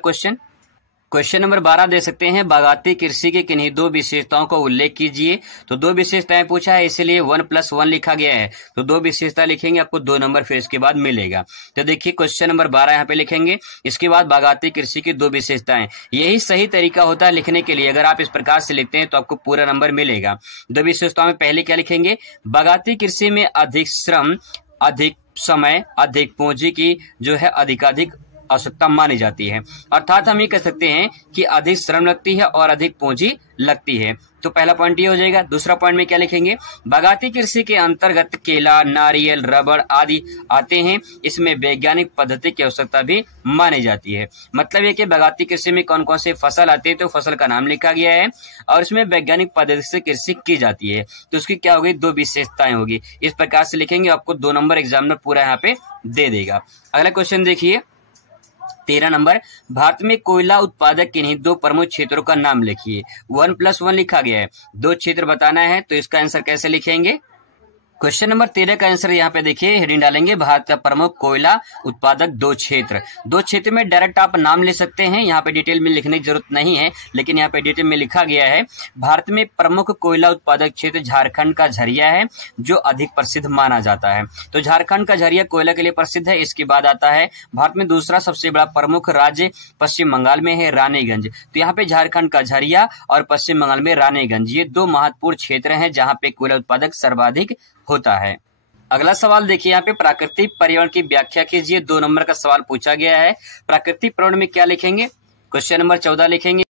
क्वेश्चन नंबर 12 दे सकते हैं, बागाती कृषि के किन्हीं 2 विशेषताओं का उल्लेख कीजिए। तो 2 विशेषताएं पूछा है, इसलिए 1+1 लिखा गया है। तो 2 विशेषता लिखेंगे, आपको 2 नंबर फिर इसके बाद मिलेगा। तो देखिए क्वेश्चन नंबर 12 यहाँ पे लिखेंगे, इसके बाद बागाती कृषि की 2 विशेषताएं। यही सही तरीका होता है लिखने के लिए। अगर आप इस प्रकार से लिखते हैं तो आपको पूरा नंबर मिलेगा। 2 विशेषताओं में पहले क्या लिखेंगे, बागाती कृषि में अधिक श्रम, अधिक समय, अधिक पूंजी की जो है अधिकाधिक आवश्यकता मानी जाती है। अर्थात हम ये कह सकते हैं कि अधिक श्रम लगती है और अधिक पूंजी लगती है। तो पहला पॉइंट ये हो जाएगा। दूसरा पॉइंट में क्या लिखेंगे, बागाती कृषि के अंतर्गत केला, नारियल, रबड़ आदि आते हैं। इसमें वैज्ञानिक पद्धति की आवश्यकता भी मानी जाती है। मतलब ये कि बागाती कृषि में कौन कौन से फसल आते हैं, तो फसल का नाम लिखा गया है और इसमें वैज्ञानिक पद्धति से कृषि की जाती है। तो उसकी क्या होगी, 2 विशेषताएं होगी। इस प्रकार से लिखेंगे, आपको 2 नंबर एग्जामिनर पूरा यहाँ पे दे देगा। अगला क्वेश्चन देखिए 13 नंबर, भारत में कोयला उत्पादक किन्हीं 2 प्रमुख क्षेत्रों का नाम लिखिए। 1+1 लिखा गया है, 2 क्षेत्र बताना है। तो इसका आंसर कैसे लिखेंगे, क्वेश्चन नंबर 13 का आंसर यहाँ पे देखिए हेडिंग डालेंगे, भारत का प्रमुख कोयला उत्पादक 2 क्षेत्र। 2 क्षेत्र में डायरेक्ट आप नाम ले सकते हैं, यहाँ पे डिटेल में लिखने की जरूरत नहीं है, लेकिन यहाँ पे डिटेल में लिखा गया है भारत में प्रमुख कोयला उत्पादक क्षेत्र झारखंड का झरिया है, जो अधिक प्रसिद्ध माना जाता है। तो झारखंड का झरिया कोयला के लिए प्रसिद्ध है। इसके बाद आता है भारत में दूसरा सबसे बड़ा प्रमुख राज्य पश्चिम बंगाल में है रानीगंज। तो यहाँ पे झारखंड का झरिया और पश्चिम बंगाल में रानीगंज, ये 2 महत्वपूर्ण क्षेत्र हैं जहाँ पे कोयला उत्पादक सर्वाधिक होता है। अगला सवाल देखिए यहाँ पे, प्राकृतिक पर्यावरण की व्याख्या कीजिए। 2 नंबर का सवाल पूछा गया है। प्राकृतिक पर्यावरण में क्या लिखेंगे, क्वेश्चन नंबर 14 लिखेंगे।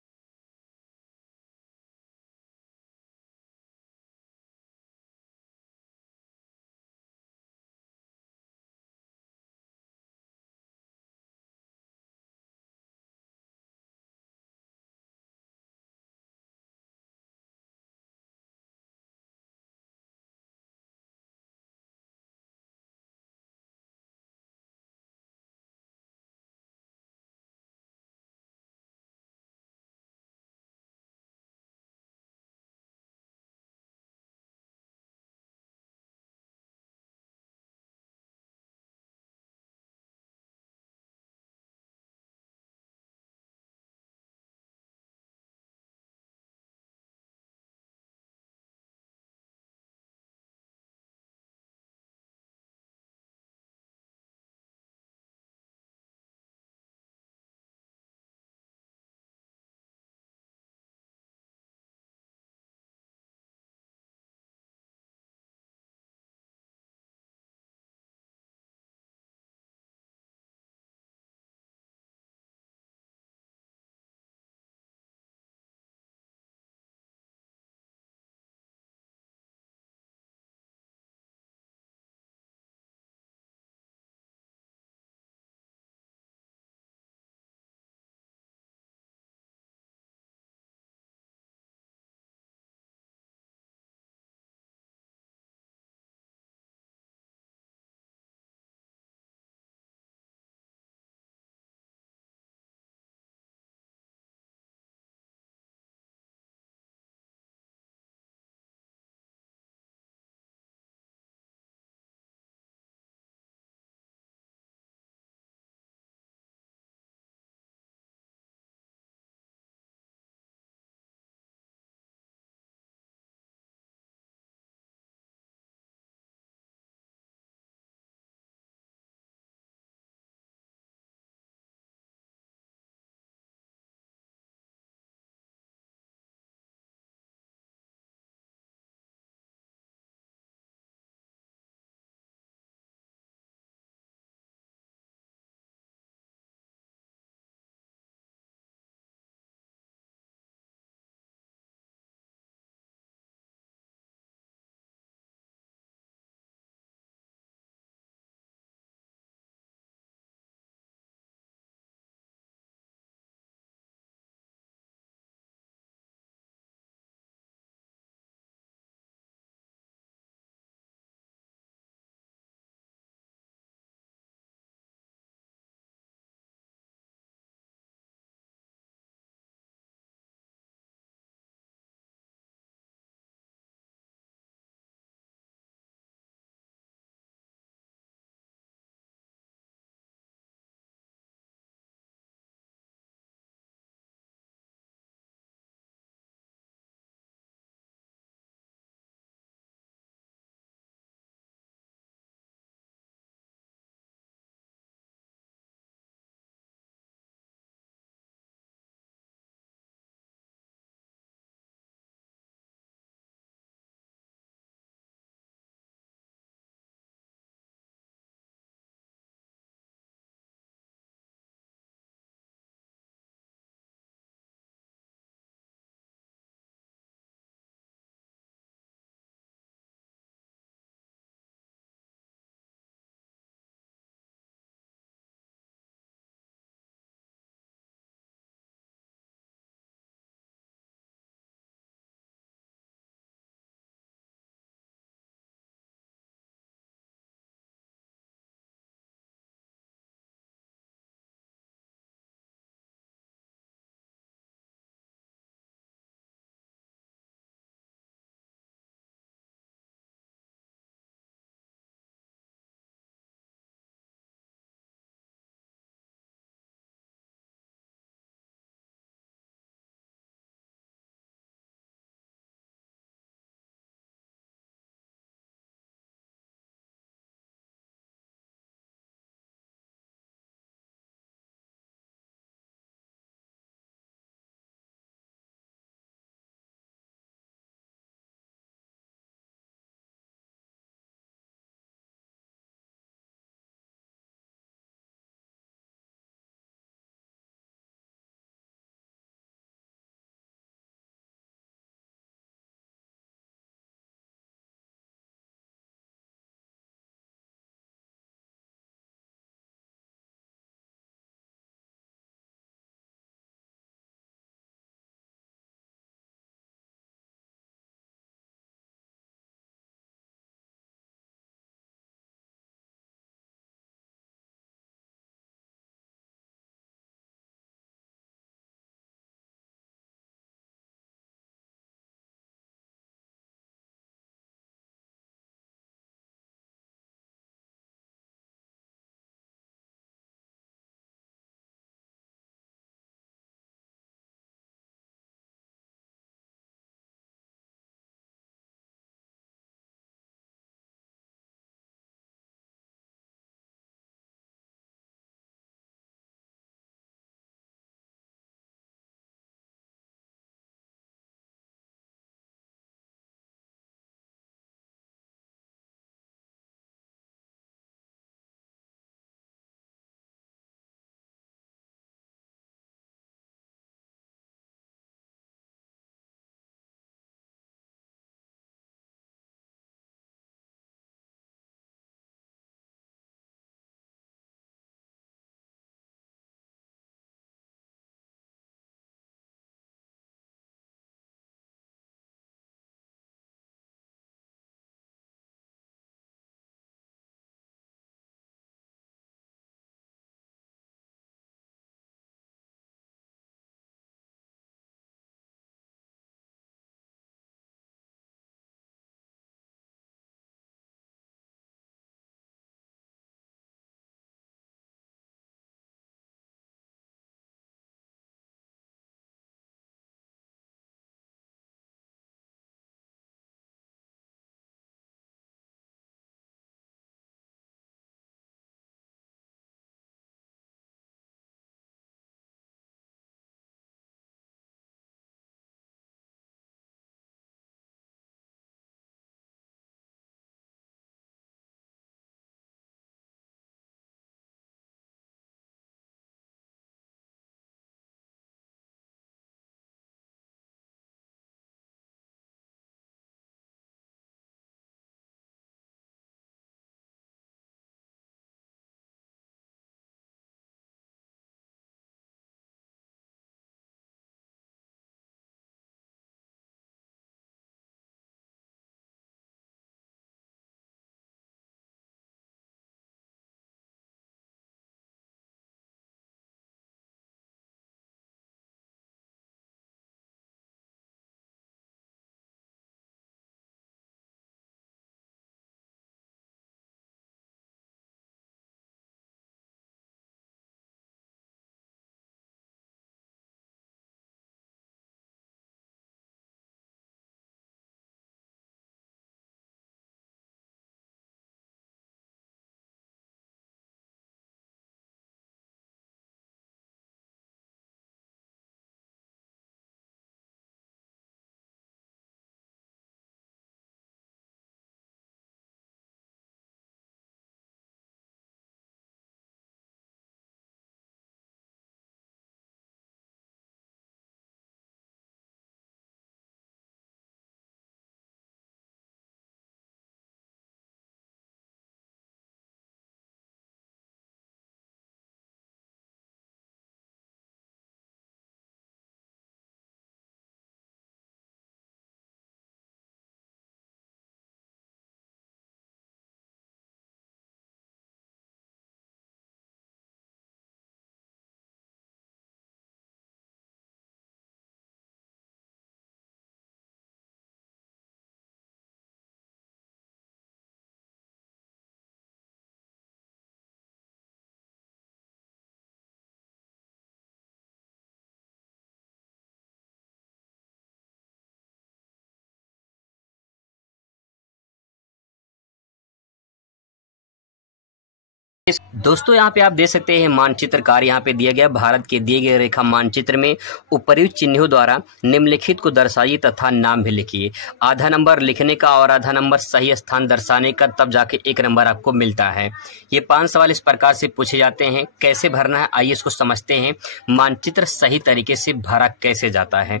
दोस्तों यहाँ पे आप देख सकते हैं मानचित्रकार यहाँ पे दिया गया भारत के दिए गए रेखा मानचित्र में उपर्युक्त चिन्हों द्वारा निम्नलिखित को दर्शाइए तथा नाम भी लिखिए। आधा नंबर लिखने का और आधा नंबर सही स्थान दर्शाने का, तब जाके 1 नंबर आपको मिलता है। ये 5 सवाल इस प्रकार से पूछे जाते हैं। कैसे भरना है आइए इसको समझते हैं। मानचित्र सही तरीके से भरा कैसे जाता है।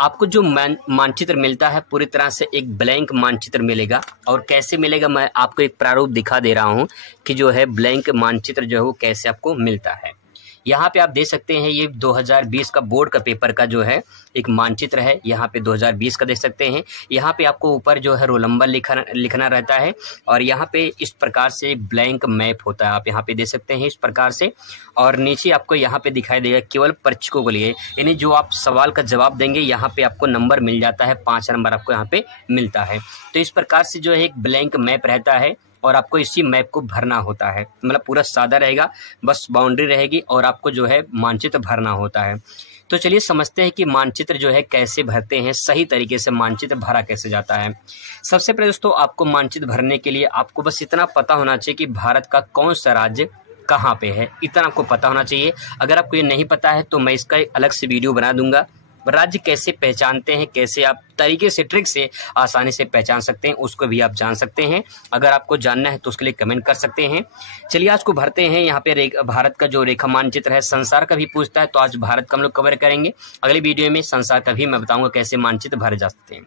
आपको जो मानचित्र मिलता है पूरी तरह से एक ब्लैंक मानचित्र मिलेगा। और कैसे मिलेगा मैं आपको एक प्रारूप दिखा दे रहा हूँ कि जो है ब्लैंक मानचित्र जो है वो कैसे आपको मिलता है। यहाँ पे आप देख सकते हैं ये 2020 का बोर्ड का पेपर का जो है एक मानचित्र है। यहाँ पे 2020 का देख सकते हैं। यहाँ पे आपको ऊपर जो है रोल नंबर लिखना रहता है और यहाँ पे इस प्रकार से ब्लैंक मैप होता है। आप यहाँ पे देख सकते हैं इस प्रकार से। और नीचे आपको यहाँ पे दिखाई देगा केवल परीक्षकों के लिए, यानी जो आप सवाल का जवाब देंगे यहाँ पे आपको नंबर मिल जाता है। 5 नंबर आपको यहाँ पे मिलता है। तो इस प्रकार से जो है एक ब्लैंक मैप रहता है और आपको इसी मैप को भरना होता है। मतलब पूरा सादा रहेगा, बस बाउंड्री रहेगी और आपको जो है मानचित्र भरना होता है। तो चलिए समझते हैं कि मानचित्र जो है कैसे भरते हैं, सही तरीके से मानचित्र भरा कैसे जाता है। सबसे पहले दोस्तों आपको मानचित्र भरने के लिए आपको बस इतना पता होना चाहिए कि भारत का कौन सा राज्य कहाँ पे है, इतना आपको पता होना चाहिए। अगर आपको ये नहीं पता है तो मैं इसका एक अलग से वीडियो बना दूंगा। राज्य कैसे पहचानते हैं, कैसे आप तरीके से ट्रिक से आसानी से पहचान सकते हैं, उसको भी आप जान सकते हैं। अगर आपको जानना है तो उसके लिए कमेंट कर सकते हैं। चलिए आज को भरते हैं। यहाँ पे भारत का जो रेखा मानचित्र है, संसार का भी पूछता है तो आज भारत का हम लोग कवर करेंगे। अगली वीडियो में संसार का भी मैं बताऊंगा कैसे मानचित्र भरे जा सकते हैं।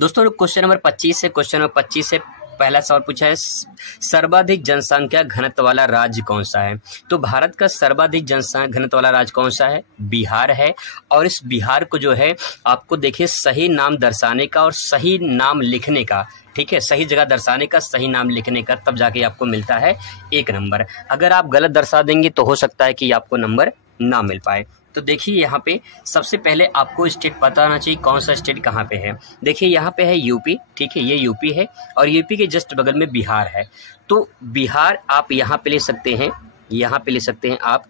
दोस्तों क्वेश्चन नंबर 25 है। क्वेश्चन नंबर 25 से पहला सवाल पूछा है, सर्वाधिक जनसंख्या घनत्व वाला राज्य कौन सा है। तो भारत का सर्वाधिक जनसंख्या घनत्व वाला राज्य कौन सा है, बिहार है। और इस बिहार को जो है आपको देखिए सही नाम दर्शाने का और सही नाम लिखने का, ठीक है, सही जगह दर्शाने का, सही नाम लिखने का, तब जाके आपको मिलता है 1 नंबर। अगर आप गलत दर्शा देंगे तो हो सकता है कि आपको नंबर ना मिल पाए। तो देखिए यहाँ पे सबसे पहले आपको स्टेट पता होना चाहिए कौन सा स्टेट कहाँ पे है। देखिए यहाँ पे है यूपी, ठीक है, ये यूपी है और यूपी के जस्ट बगल में बिहार है। तो बिहार आप यहाँ पे ले सकते हैं, यहाँ पे ले सकते हैं आप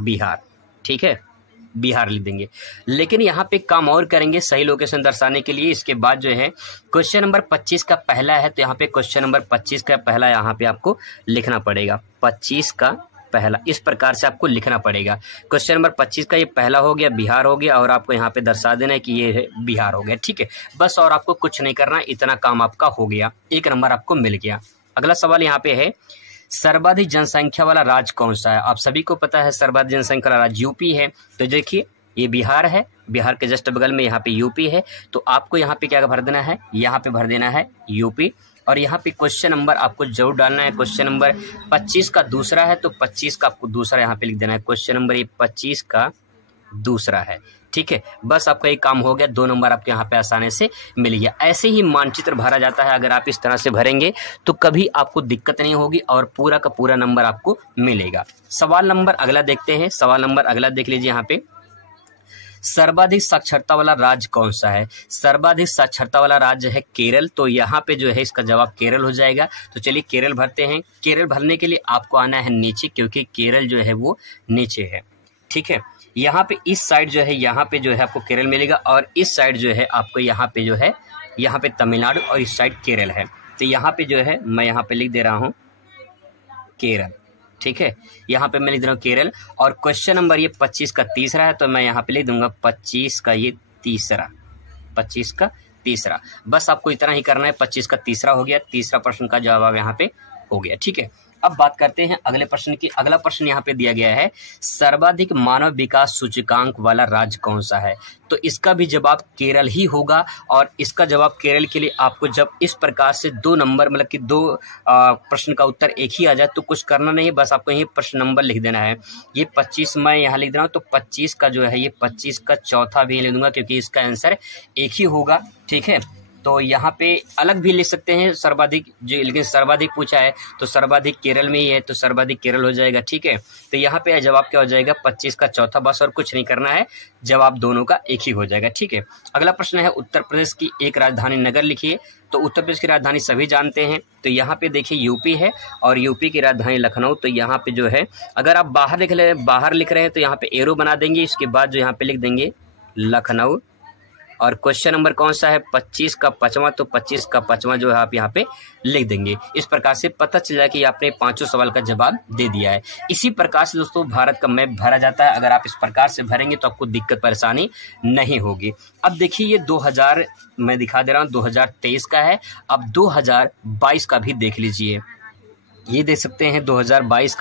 बिहार, ठीक है, बिहार लिख देंगे। लेकिन यहाँ पे काम और करेंगे सही लोकेशन दर्शाने के लिए। इसके बाद जो है क्वेश्चन नंबर 25 का पहला है तो यहाँ पे क्वेश्चन नंबर 25 का पहला यहाँ पे आपको लिखना पड़ेगा। 25 का पहला इस प्रकार से आपको लिखना पड़ेगा। क्वेश्चन नंबर 25 का ये पहला हो गया, बिहार हो गया और आपको यहाँ पे दर्शा देना है कि ये है बिहार हो गया, ठीक है। बस और आपको कुछ नहीं करना, इतना काम आपका हो गया, 1 नंबर आपको मिल गया। अगला सवाल यहाँ पे है, सर्वाधिक जनसंख्या वाला राज्य कौन सा है। आप सभी को पता है सर्वाधिक जनसंख्या वाला राज्य यूपी है। तो देखिए ये बिहार है, बिहार के जस्ट बगल में यहाँ पे यूपी है। तो आपको यहाँ पे क्या भर देना है, यहाँ पे भर देना है यूपी। और यहाँ पे क्वेश्चन नंबर आपको जरूर डालना है। क्वेश्चन नंबर 25 का दूसरा है तो 25 का आपको दूसरा यहाँ पे लिख देना है। क्वेश्चन नंबर ये 25 का दूसरा है, ठीक है। बस आपका एक काम हो गया, 2 नंबर आपको यहाँ पे आसानी से मिल गया। ऐसे ही मानचित्र भरा जाता है। अगर आप इस तरह से भरेंगे तो कभी आपको दिक्कत नहीं होगी और पूरा का पूरा नंबर आपको मिलेगा। सवाल नंबर अगला देखते हैं। सवाल नंबर अगला देख लीजिए यहाँ पे, सर्वाधिक साक्षरता वाला राज्य कौन सा है। सर्वाधिक साक्षरता वाला राज्य है केरल। तो यहाँ पे जो है इसका जवाब केरल हो जाएगा। तो चलिए केरल भरते हैं। केरल भरने के लिए आपको आना है नीचे, क्योंकि केरल जो है वो नीचे है, ठीक है। यहाँ पे इस साइड जो है, यहाँ पे जो है आपको केरल मिलेगा और इस साइड जो है आपको यहाँ पे जो है, यहाँ पे तमिलनाडु और इस साइड केरल है। तो यहाँ पे जो है मैं यहाँ पे लिख दे रहा हूँ केरल, ठीक है। यहाँ पे मैं लिख दे रहा हूँ केरल। और क्वेश्चन नंबर ये 25 का तीसरा है तो मैं यहाँ पे लिख दूंगा 25 का ये तीसरा, 25 का तीसरा। बस आपको इतना ही करना है। 25 का तीसरा हो गया, तीसरा प्रश्न का जवाब यहाँ पे हो गया, ठीक है। अब बात करते हैं अगले प्रश्न की। अगला प्रश्न यहाँ पे दिया गया है, सर्वाधिक मानव विकास सूचकांक वाला राज्य कौन सा है। तो इसका भी जवाब केरल ही होगा। और इसका जवाब केरल के लिए आपको जब इस प्रकार से 2 नंबर मतलब कि 2 प्रश्न का उत्तर एक ही आ जाए तो कुछ करना नहीं है, बस आपको यही प्रश्न नंबर लिख देना है। ये 25 मैं यहाँ लिख रहा हूँ तो 25 का जो है ये 25 का चौथा भी लिख दूंगा क्योंकि इसका आंसर एक ही होगा, ठीक है। तो यहाँ पे अलग भी लिख सकते हैं सर्वाधिक जो, लेकिन सर्वाधिक पूछा है तो सर्वाधिक केरल में ही है तो सर्वाधिक केरल हो जाएगा, ठीक है। तो यहाँ पे जवाब क्या हो जाएगा 25 का चौथा, बस और कुछ नहीं करना है, जवाब दोनों का एक ही हो जाएगा, ठीक है। अगला प्रश्न है, उत्तर प्रदेश की एक राजधानी नगर लिखिए। तो उत्तर प्रदेश की राजधानी सभी जानते हैं। तो यहाँ पे देखिए यूपी है और यूपी की राजधानी लखनऊ। तो यहाँ पे जो है अगर आप बाहर लिख रहे हैं तो यहाँ पे एरो बना देंगे। इसके बाद जो यहाँ पे लिख देंगे लखनऊ, और क्वेश्चन नंबर कौन सा है 25 का 5वां, तो 25 का 5वां जो है आप यहाँ पे लिख देंगे। इस प्रकार से पता चल जाए कि आपने पांचों सवाल का जवाब दे दिया है। इसी प्रकार से दोस्तों भारत का मैप भरा जाता है। अगर आप इस प्रकार से भरेंगे तो आपको दिक्कत परेशानी नहीं होगी। अब देखिए ये 2000 मैं दिखा दे रहा हूँ 2023 का है। अब 2022 का भी देख लीजिए, ये देख सकते हैं 2022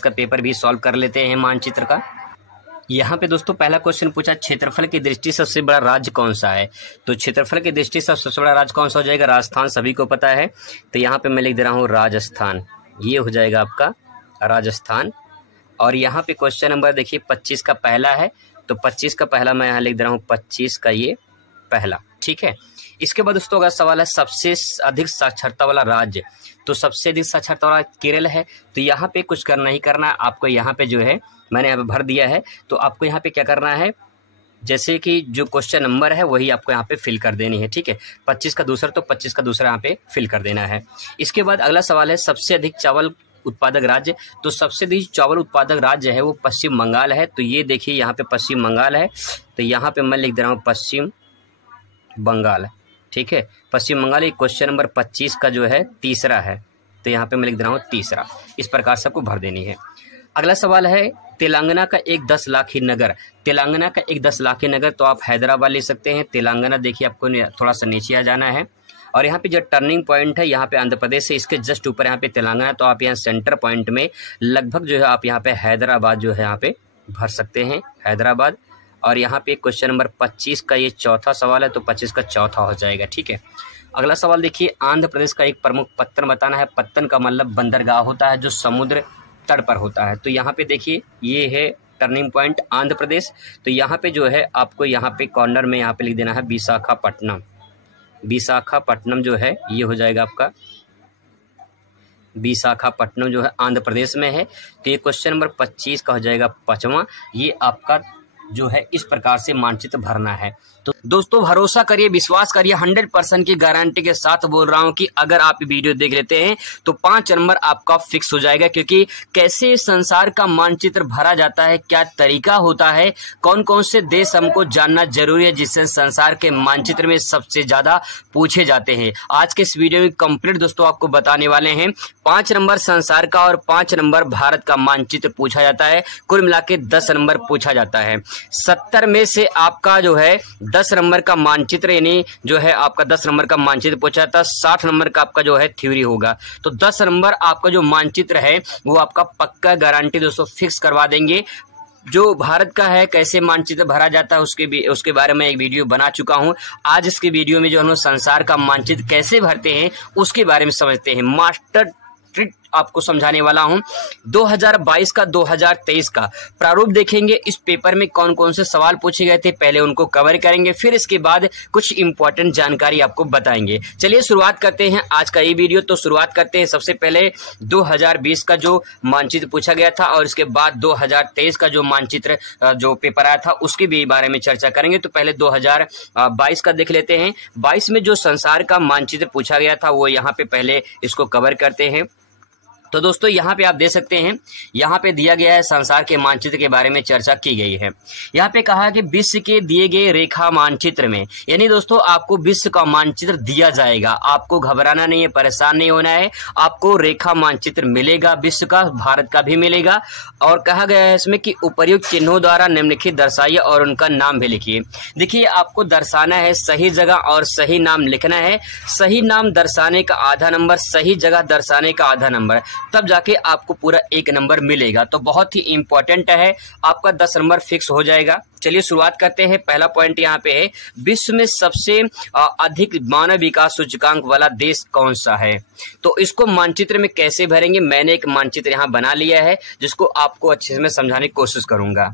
का पेपर भी सॉल्व कर लेते हैं मानचित्र का। यहाँ पे दोस्तों पहला क्वेश्चन पूछा क्षेत्रफल की दृष्टि से सबसे बड़ा राज्य कौन सा है। तो क्षेत्रफल की दृष्टि से सबसे बड़ा राज्य कौन सा हो जाएगा, राजस्थान, सभी को पता है। तो यहाँ पे मैं लिख दे रहा हूँ राजस्थान, ये हो जाएगा आपका राजस्थान। और यहाँ पे क्वेश्चन नंबर देखिए 25 का पहला है, तो 25 का पहला मैं यहाँ लिख दे रहा हूँ 25 का ये पहला, ठीक है। इसके बाद दोस्तों अगर सवाल है सबसे अधिक साक्षरता वाला राज्य, तो सबसे अधिक साक्षरता वाला केरल है। तो यहाँ पे कुछ करना ही करना है आपको, यहाँ पे जो है मैंने यहाँ पे भर दिया है। तो आपको यहाँ पे क्या करना है, जैसे कि जो क्वेश्चन नंबर है वही आपको यहाँ पे फिल कर देनी है, ठीक है। 25 का दूसरा, तो 25 का दूसरा यहाँ पे फिल कर देना है। इसके बाद अगला सवाल है सबसे अधिक चावल उत्पादक राज्य, तो सबसे अधिक चावल उत्पादक राज्य है वो पश्चिम बंगाल है। तो ये देखिए यहाँ पे पश्चिम बंगाल है, तो यहाँ पे मैं लिख दे रहा हूँ पश्चिम बंगाल, ठीक है। पश्चिम बंगाल एक क्वेश्चन नंबर 25 का जो है तीसरा है, तो यहाँ पे मैं लिख दे रहा हूँ तीसरा। इस प्रकार से आपको भर देनी है। अगला सवाल है तेलंगाना का एक 10 लाखी नगर, तेलंगाना का एक 10 लाखी नगर, तो आप हैदराबाद ले सकते हैं। तेलंगाना देखिए आपको थोड़ा सा नीचे आ जाना है, और यहाँ पे जो टर्निंग पॉइंट है यहाँ पे आंध्र प्रदेश से इसके जस्ट ऊपर यहाँ पे तेलंगाना, तो आप यहाँ सेंटर पॉइंट में लगभग जो है आप यहाँ पे हैदराबाद जो है यहाँ पे भर सकते हैं, हैदराबाद। और यहाँ पे क्वेश्चन नंबर 25 का ये चौथा सवाल है, तो 25 का चौथा हो जाएगा, ठीक है। अगला सवाल देखिए आंध्र प्रदेश का एक प्रमुख पत्तन बताना है। पत्तन का मतलब बंदरगाह होता है जो समुद्र तट पर होता है। तो यहाँ पे देखिए ये है टर्निंग पॉइंट आंध्र प्रदेश, तो यहाँ पे जो है आपको यहाँ पे कॉर्नर में यहाँ पे लिख देना है विशाखापट्टनम। विशाखापट्टनम जो है ये हो जाएगा आपका विशाखापट्टनम जो है आंध्र प्रदेश में है। तो ये क्वेश्चन नंबर 25 का हो जाएगा 5वां। ये आपका जो है इस प्रकार से मानचित्र भरना है। तो दोस्तों भरोसा करिए, विश्वास करिए, 100% की गारंटी के साथ बोल रहा हूं कि अगर आप वीडियो देख लेते हैं तो 5 नंबर आपका फिक्स हो जाएगा। क्योंकि कैसे संसार का मानचित्र भरा जाता है, क्या तरीका होता है, कौन कौन से देश हमको जानना जरूरी है जिससे संसार के मानचित्र में सबसे ज्यादा पूछे जाते हैं। आज के इस वीडियो में कंप्लीट दोस्तों आपको बताने वाले हैं 5 नंबर संसार का और 5 नंबर भारत का मानचित्र पूछा जाता है। कुल मिला के 10 नंबर पूछा जाता है। 70 में से आपका जो है 10 नंबर का मानचित्र यानी जो है आपका 10 नंबर का मानचित्र पूछा जाता है। 60 नंबर का आपका जो है थ्योरी होगा। तो 10 नंबर आपका जो मानचित्र है वो आपका पक्का गारंटी दोस्तों फिक्स करवा देंगे। जो भारत का है कैसे मानचित्र भरा जाता है उसके बारे में एक वीडियो बना चुका हूं। आज इसके वीडियो में जो हम लोग संसार का मानचित्र कैसे भरते हैं उसके बारे में समझते हैं। मास्टर ट्रिक आपको समझाने वाला हूं। 2022 का 2023 का प्रारूप देखेंगे। इस पेपर में कौन कौन से सवाल पूछे गए थे पहले उनको कवर करेंगे, फिर इसके बाद कुछ इंपॉर्टेंट जानकारी आपको बताएंगे। चलिए शुरुआत करते हैं आज का ये वीडियो। तो शुरुआत करते हैं सबसे पहले 2020 का जो मानचित्र पूछा गया था और इसके बाद 2023 का जो मानचित्र जो पेपर आया था उसके भी बारे में चर्चा करेंगे। तो पहले 2022 का देख लेते हैं। 22 में जो संसार का मानचित्र पूछा गया था वो यहाँ पे पहले इसको कवर करते हैं। तो दोस्तों यहाँ पे आप देख सकते हैं, यहाँ पे दिया गया है संसार के मानचित्र के बारे में चर्चा की गई है। यहाँ पे कहा कि विश्व के दिए गए रेखा मानचित्र में, यानी दोस्तों आपको विश्व का मानचित्र दिया जाएगा। आपको घबराना नहीं है, परेशान नहीं होना है, आपको रेखा मानचित्र मिलेगा, विश्व का, भारत का भी मिलेगा। और कहा गया है इसमें कि उपर्युक्त चिन्हों द्वारा निम्नलिखित दर्शाइए और उनका नाम भी लिखिए। देखिए आपको दर्शाना है, सही जगह और सही नाम लिखना है। सही नाम दर्शाने का आधा नंबर, सही जगह दर्शाने का आधा नंबर, तब जाके आपको पूरा 1 नंबर मिलेगा। तो बहुत ही इंपॉर्टेंट है, आपका 10 नंबर फिक्स हो जाएगा। चलिए शुरुआत करते हैं। पहला पॉइंट यहाँ पे है, विश्व में सबसे अधिक मानव विकास सूचकांक वाला देश कौन सा है। तो इसको मानचित्र में कैसे भरेंगे, मैंने एक मानचित्र यहाँ बना लिया है जिसको आपको अच्छे से मैं समझाने की कोशिश करूंगा।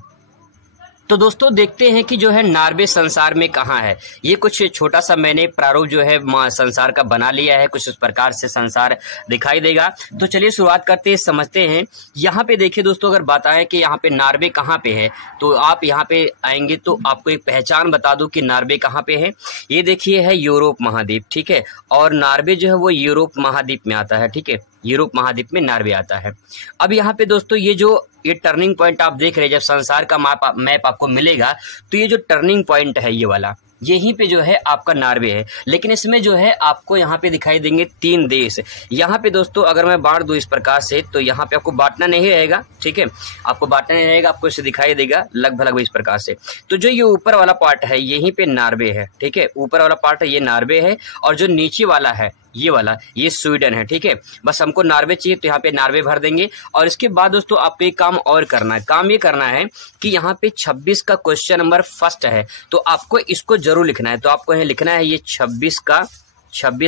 तो दोस्तों देखते हैं कि जो है नॉर्वे संसार में कहाँ है। ये कुछ छोटा सा मैंने प्रारूप जो है संसार का बना लिया है, कुछ इस प्रकार से संसार दिखाई देगा। तो चलिए शुरुआत करते हैं, समझते हैं। यहाँ पे देखिए दोस्तों, अगर बात है कि यहाँ पे नॉर्वे कहाँ पे है, तो आप यहाँ पे आएंगे तो आपको एक पहचान बता दूं कि नॉर्वे कहाँ पे है। ये देखिए है यूरोप महाद्वीप, ठीक है। और नॉर्वे जो है वो यूरोप महाद्वीप में आता है, ठीक है। यूरोप महाद्वीप में नॉर्वे आता है। अब यहाँ पे दोस्तों ये टर्निंग पॉइंट आप देख रहे हैं, जब संसार का मैप आपको मिलेगा तो ये जो टर्निंग पॉइंट है ये वाला, यहीं पे जो है आपका नॉर्वे है। लेकिन इसमें जो है आपको यहाँ पे दिखाई देंगे 3 देश। यहाँ पे दोस्तों अगर मैं बांट दूं इस प्रकार से तो यहाँ पे आपको बांटना नहीं रहेगा, ठीक है, आपको बांटना नहीं रहेगा, आपको इसे दिखाई देगा लगभग इस प्रकार से। तो जो ये ऊपर वाला पार्ट है यहीं पे नॉर्वे है, ठीक है, ऊपर वाला पार्ट है ये नॉर्वे है, और जो नीचे वाला है ये वाला ये स्वीडन है, ठीक है। बस हमको नॉर्वे चाहिए तो यहाँ पे नॉर्वे भर देंगे। और इसके बाद दोस्तों आपको एक काम और करना है, काम ये करना है कि यहाँ पे 26 का क्वेश्चन नंबर फर्स्ट है, तो आपको इसको जरूर लिखना है। तो आपको यहाँ लिखना है ये 26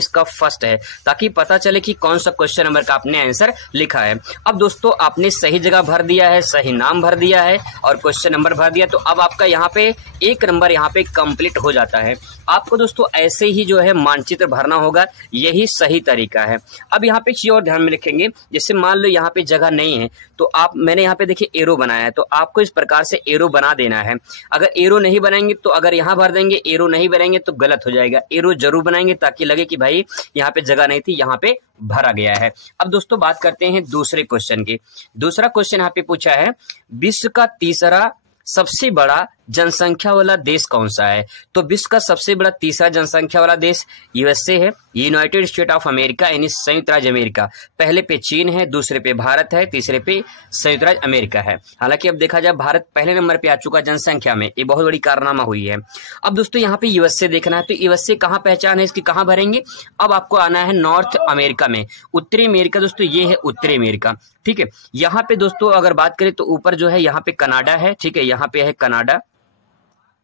का फर्स्ट है, ताकि पता चले कि कौन सा क्वेश्चन नंबर का आपने आंसर लिखा है। अब दोस्तों आपने सही जगह भर दिया है, सही नाम भर दिया है और क्वेश्चन नंबर भर दिया, तो अब आपका यहाँ पे 1 नंबर यहाँ पे कंप्लीट हो जाता है। आपको दोस्तों ऐसे ही जो है मानचित्र भरना होगा, यही सही तरीका है। अब यहाँ पे चीज और ध्यान में रखेंगे, जैसे मान लो यहाँ पे जगह नहीं है तो मैंने यहाँ पे देखिए एरो बनाया है, तो आपको इस प्रकार से एरो बना देना है। अगर एरो नहीं बनाएंगे तो अगर यहाँ भर देंगे, एरो नहीं बनाएंगे तो गलत हो जाएगा। एरो जरूर बनाएंगे ताकि लगे कि भाई यहाँ पे जगह नहीं थी, यहाँ पे भरा गया है। अब दोस्तों बात करते हैं दूसरे क्वेश्चन की। दूसरा क्वेश्चन यहाँ पे पूछा है विश्व का तीसरा सबसे बड़ा जनसंख्या वाला देश कौन सा है? तो विश्व का सबसे बड़ा तीसरा जनसंख्या वाला देश यूएसए है, यूनाइटेड स्टेट ऑफ अमेरिका यानी संयुक्त राज्य अमेरिका। पहले पे चीन है, दूसरे पे भारत है, तीसरे पे संयुक्त राज्य अमेरिका है। हालांकि अब देखा जाए भारत पहले नंबर पे आ चुका जनसंख्या में, ये बहुत बड़ी कारनामा हुई है। अब दोस्तों यहाँ पे यूएसए देखना है, तो यूएसए कहाँ पहचान है इसकी, कहाँ भरेंगे? अब आपको आना है नॉर्थ अमेरिका में। उत्तरी अमेरिका दोस्तों ये है उत्तरी अमेरिका, ठीक है। यहाँ पे दोस्तों अगर बात करें तो ऊपर जो है यहाँ पे कनाडा है, ठीक है, यहाँ पे है कनाडा,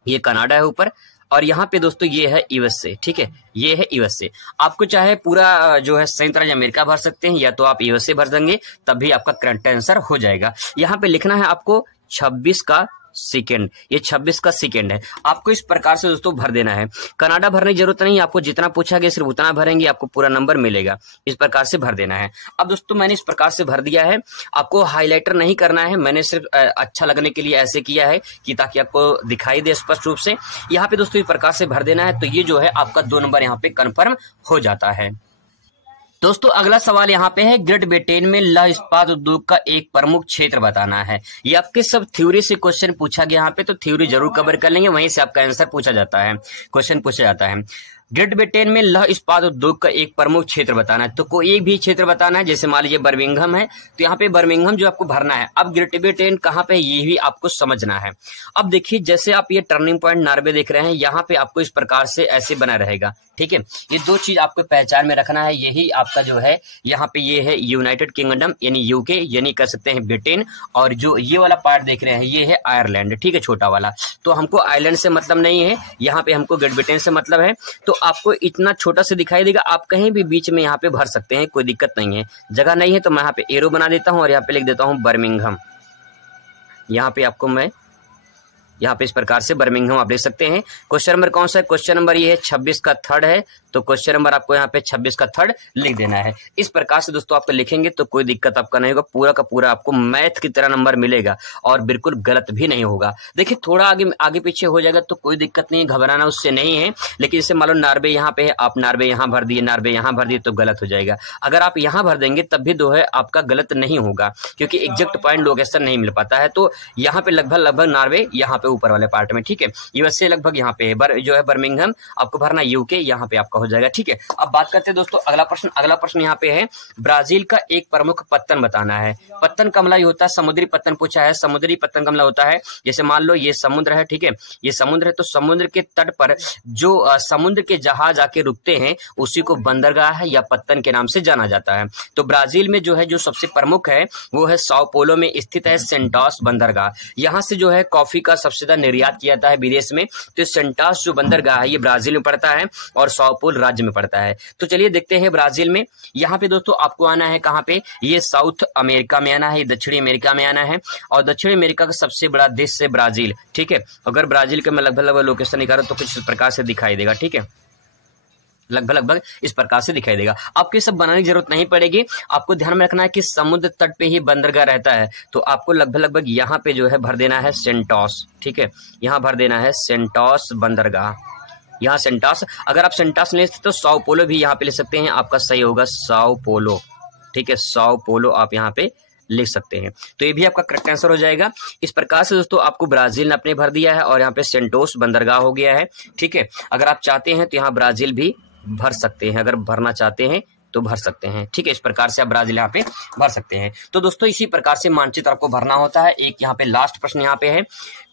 ये कनाडा है ऊपर, और यहाँ पे दोस्तों ये है यूएसए, ठीक है, ये है यूएसए। आपको चाहे पूरा जो है संयुक्त राज्य अमेरिका भर सकते हैं या तो आप यूएसए भर देंगे, तब भी आपका करंट आंसर हो जाएगा। यहाँ पे लिखना है आपको 26 का सेकेंड, ये 26 का सेकेंड है। आपको इस प्रकार से दोस्तों भर देना है। कनाडा भरने की जरूरत नहीं, आपको जितना पूछा गया सिर्फ उतना भरेंगे, आपको पूरा नंबर मिलेगा। इस प्रकार से भर देना है। अब दोस्तों मैंने इस प्रकार से भर दिया है, आपको हाईलाइटर नहीं करना है, मैंने सिर्फ अच्छा लगने के लिए ऐसे किया है कि ताकि आपको दिखाई दे स्पष्ट रूप से। यहाँ पे दोस्तों इस प्रकार से भर देना है, तो ये जो है आपका 2 नंबर यहाँ पे कन्फर्म हो जाता है। दोस्तों अगला सवाल यहाँ पे है ग्रेट ब्रिटेन में लौह इस्पात उद्योग का एक प्रमुख क्षेत्र बताना है। ये आपके सब थ्योरी से क्वेश्चन पूछा गया यहाँ पे, तो थ्योरी जरूर कवर कर लेंगे, वहीं से आपका आंसर पूछा जाता है, क्वेश्चन पूछा जाता है। ग्रेट ब्रिटेन में लौह इस्पात उद्योग का एक प्रमुख क्षेत्र बताना है, तो कोई एक भी क्षेत्र बताना है। जैसे मान लीजिए बर्मिंघम है, तो यहाँ पे बर्मिंघम जो आपको भरना है। अब ग्रेट ब्रिटेन कहाँ पे है ये भी आपको समझना है। अब देखिए जैसे आप ये टर्निंग पॉइंट नॉर्वे देख रहे हैं, यहाँ पे आपको इस प्रकार से ऐसे बना रहेगा, ठीक है। ये 2 चीज आपको पहचान में रखना है। यही आपका जो है यहाँ पे ये है यूनाइटेड किंगडम यानी यूके यानी कह सकते हैं ब्रिटेन, और जो ये वाला पार्ट देख रहे हैं ये है आयरलैंड, ठीक है, छोटा वाला। तो हमको आयरलैंड से मतलब नहीं है, यहाँ पे हमको ग्रेट ब्रिटेन से मतलब है। तो आपको इतना छोटा से दिखाई देगा, आप कहीं भी बीच में यहाँ पे भर सकते हैं, कोई दिक्कत नहीं है। जगह नहीं है तो मैं यहाँ पे एरो बना देता हूँ और यहाँ पे लिख देता हूँ बर्मिंघम। यहाँ पे आपको मैं यहाँ पे इस प्रकार से बर्मिंघम आप देख सकते हैं। क्वेश्चन नंबर कौन सा है? क्वेश्चन नंबर ये है 26 का थर्ड है, तो क्वेश्चन नंबर आपको यहाँ पे 26 का थर्ड लिख देना है। इस प्रकार से दोस्तों आपको लिखेंगे तो कोई दिक्कत आपका नहीं होगा, पूरा का पूरा आपको मैथ की तरह नंबर मिलेगा और बिल्कुल गलत भी नहीं होगा। देखिए थोड़ा आगे पीछे हो जाएगा तो कोई दिक्कत नहीं है, घबराना उससे नहीं है। लेकिन जैसे मान लो नॉर्वे यहाँ पे है, आप नॉर्वे यहाँ भर दिए, नॉर्वे यहाँ भर दिए तो गलत हो जाएगा। अगर आप यहाँ भर देंगे तब भी जो है आपका गलत नहीं होगा, क्योंकि एग्जैक्ट पॉइंट लोकेशन नहीं मिल पाता है। तो यहाँ पे लगभग नॉर्वे यहाँ पे ऊपर वाले पार्ट में, ठीक है। यूएसए लगभग यहाँ पे है, जो है बर्मिंघम आपको भरना, यूके यहाँ पे आपका हो जाएगा, ठीक है। अब बात करते हैं दोस्तों अगला प्रश्न यहाँ पे है ब्राजील का एक प्रमुख पत्तन बताना है। पत्तन का मतलब होता है समुद्री पत्तन पूछा है। समुद्री पत्तन का मतलब होता है जैसे मान लो ये समुद्र है, ठीक है, ये समुद्र है, तो समुद्र के तट पर जो समुद्र के जहाज आके रुकते हैं उसी को बंदरगाह है या पत्तन के नाम से जाना जाता है। तो ब्राजील में जो है जो सबसे प्रमुख है वो है साओ पोलो में स्थित है सेंटोस बंदरगाह। यहाँ से जो है कॉफी का सबसे ज्यादा निर्यात किया जाता है विदेश में। तो सेंटोस जो बंदरगाह है ये ब्राजील में पड़ता है और साओ पोलो राज्य में पड़ता है। तो चलिए देखते हैं ब्राजील में। यहाँ पे दोस्तों आपको आना है कहाँ पे, ये साउथ अमेरिका में आना है, दक्षिणी अमेरिका में आना है। और दक्षिणी अमेरिका का सबसे बड़ा देश है ब्राजील, ठीक है। अगर ब्राजील का मैं लगभग लोकेशन निकालूं तो कुछ इस प्रकार से दिखाई देगा, ठीक है, लगभग इस प्रकार से दिखाई देगा। आपको ये सब बनाने की जरूरत नहीं पड़ेगी। आपको ध्यान में रखना है कि समुद्र तट पे ही बंदरगाह रहता है, तो आपको लगभग यहाँ पे जो है भर देना है सेंटोस, ठीक है, यहाँ भर देना है सेंटोस बंदरगाह, यहाँ सेंटोस। अगर आप सेंटोस ले सकते तो साओ पोलो भी यहाँ पे ले सकते हैं, आपका सही होगा साओ पोलो, ठीक है, साओ पोलो आप यहाँ पे लिख सकते हैं। तो ये भी आपका करेक्ट आंसर हो जाएगा। इस प्रकार से दोस्तों आपको ब्राजील ने अपने भर दिया है और यहाँ पे सेंटोस बंदरगाह हो गया है। ठीक है, अगर आप चाहते हैं तो यहाँ ब्राजील भी भर सकते हैं, अगर भरना चाहते हैं तो भर सकते हैं। ठीक है, इस प्रकार से आप ब्राजील यहाँ पे भर सकते हैं। तो दोस्तों इसी प्रकार से मानचित्र आपको भरना होता है। एक यहाँ पे लास्ट प्रश्न यहाँ पे है,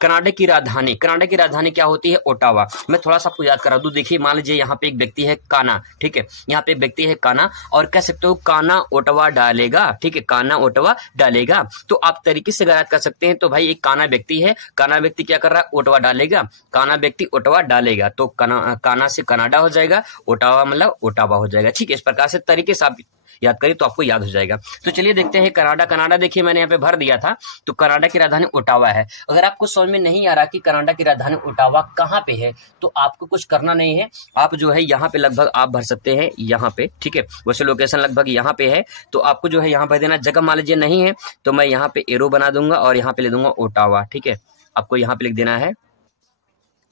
कनाडा की राजधानी, कनाडा की राजधानी क्या होती है? ओटावा। मैं थोड़ा सा आपको याद करा दूं, देखिए मान लीजिए यहाँ पे एक व्यक्ति है काना, ठीक है, यहाँ पे एक व्यक्ति है काना और कह सकते हो काना ओटावा डालेगा। ठीक है, काना ओटावा डालेगा। तो आप तरीके से याद कर सकते हैं, तो भाई एक काना व्यक्ति है, काना व्यक्ति क्या कर रहा है? ओटावा डालेगा, काना व्यक्ति ओटावा डालेगा, तो काना से कनाडा हो जाएगा, ओटावा मतलब ओटावा हो जाएगा। ठीक है, इस प्रकार से तरीके से आप याद करिए तो आपको याद हो जाएगा। तो चलिए देखते हैं कनाडा। कनाडा देखिए मैंने यहाँ पे भर दिया था, तो कनाडा की राजधानी ओटावा है। अगर आपको समझ में नहीं आ रहा कि कनाडा की राजधानी ओटावा कहाँ पे है, तो आपको कुछ करना नहीं है, आप जो है यहाँ पे लगभग आप भर सकते हैं यहाँ पे। ठीक है, वैसे लोकेशन लगभग यहाँ पे है, तो आपको जो है यहाँ भर देना। जगह मान लीजिए नहीं है तो मैं यहाँ पे एरो बना दूंगा और यहाँ पे ले दूंगा ओटावा। ठीक है, आपको यहाँ पे लिख देना है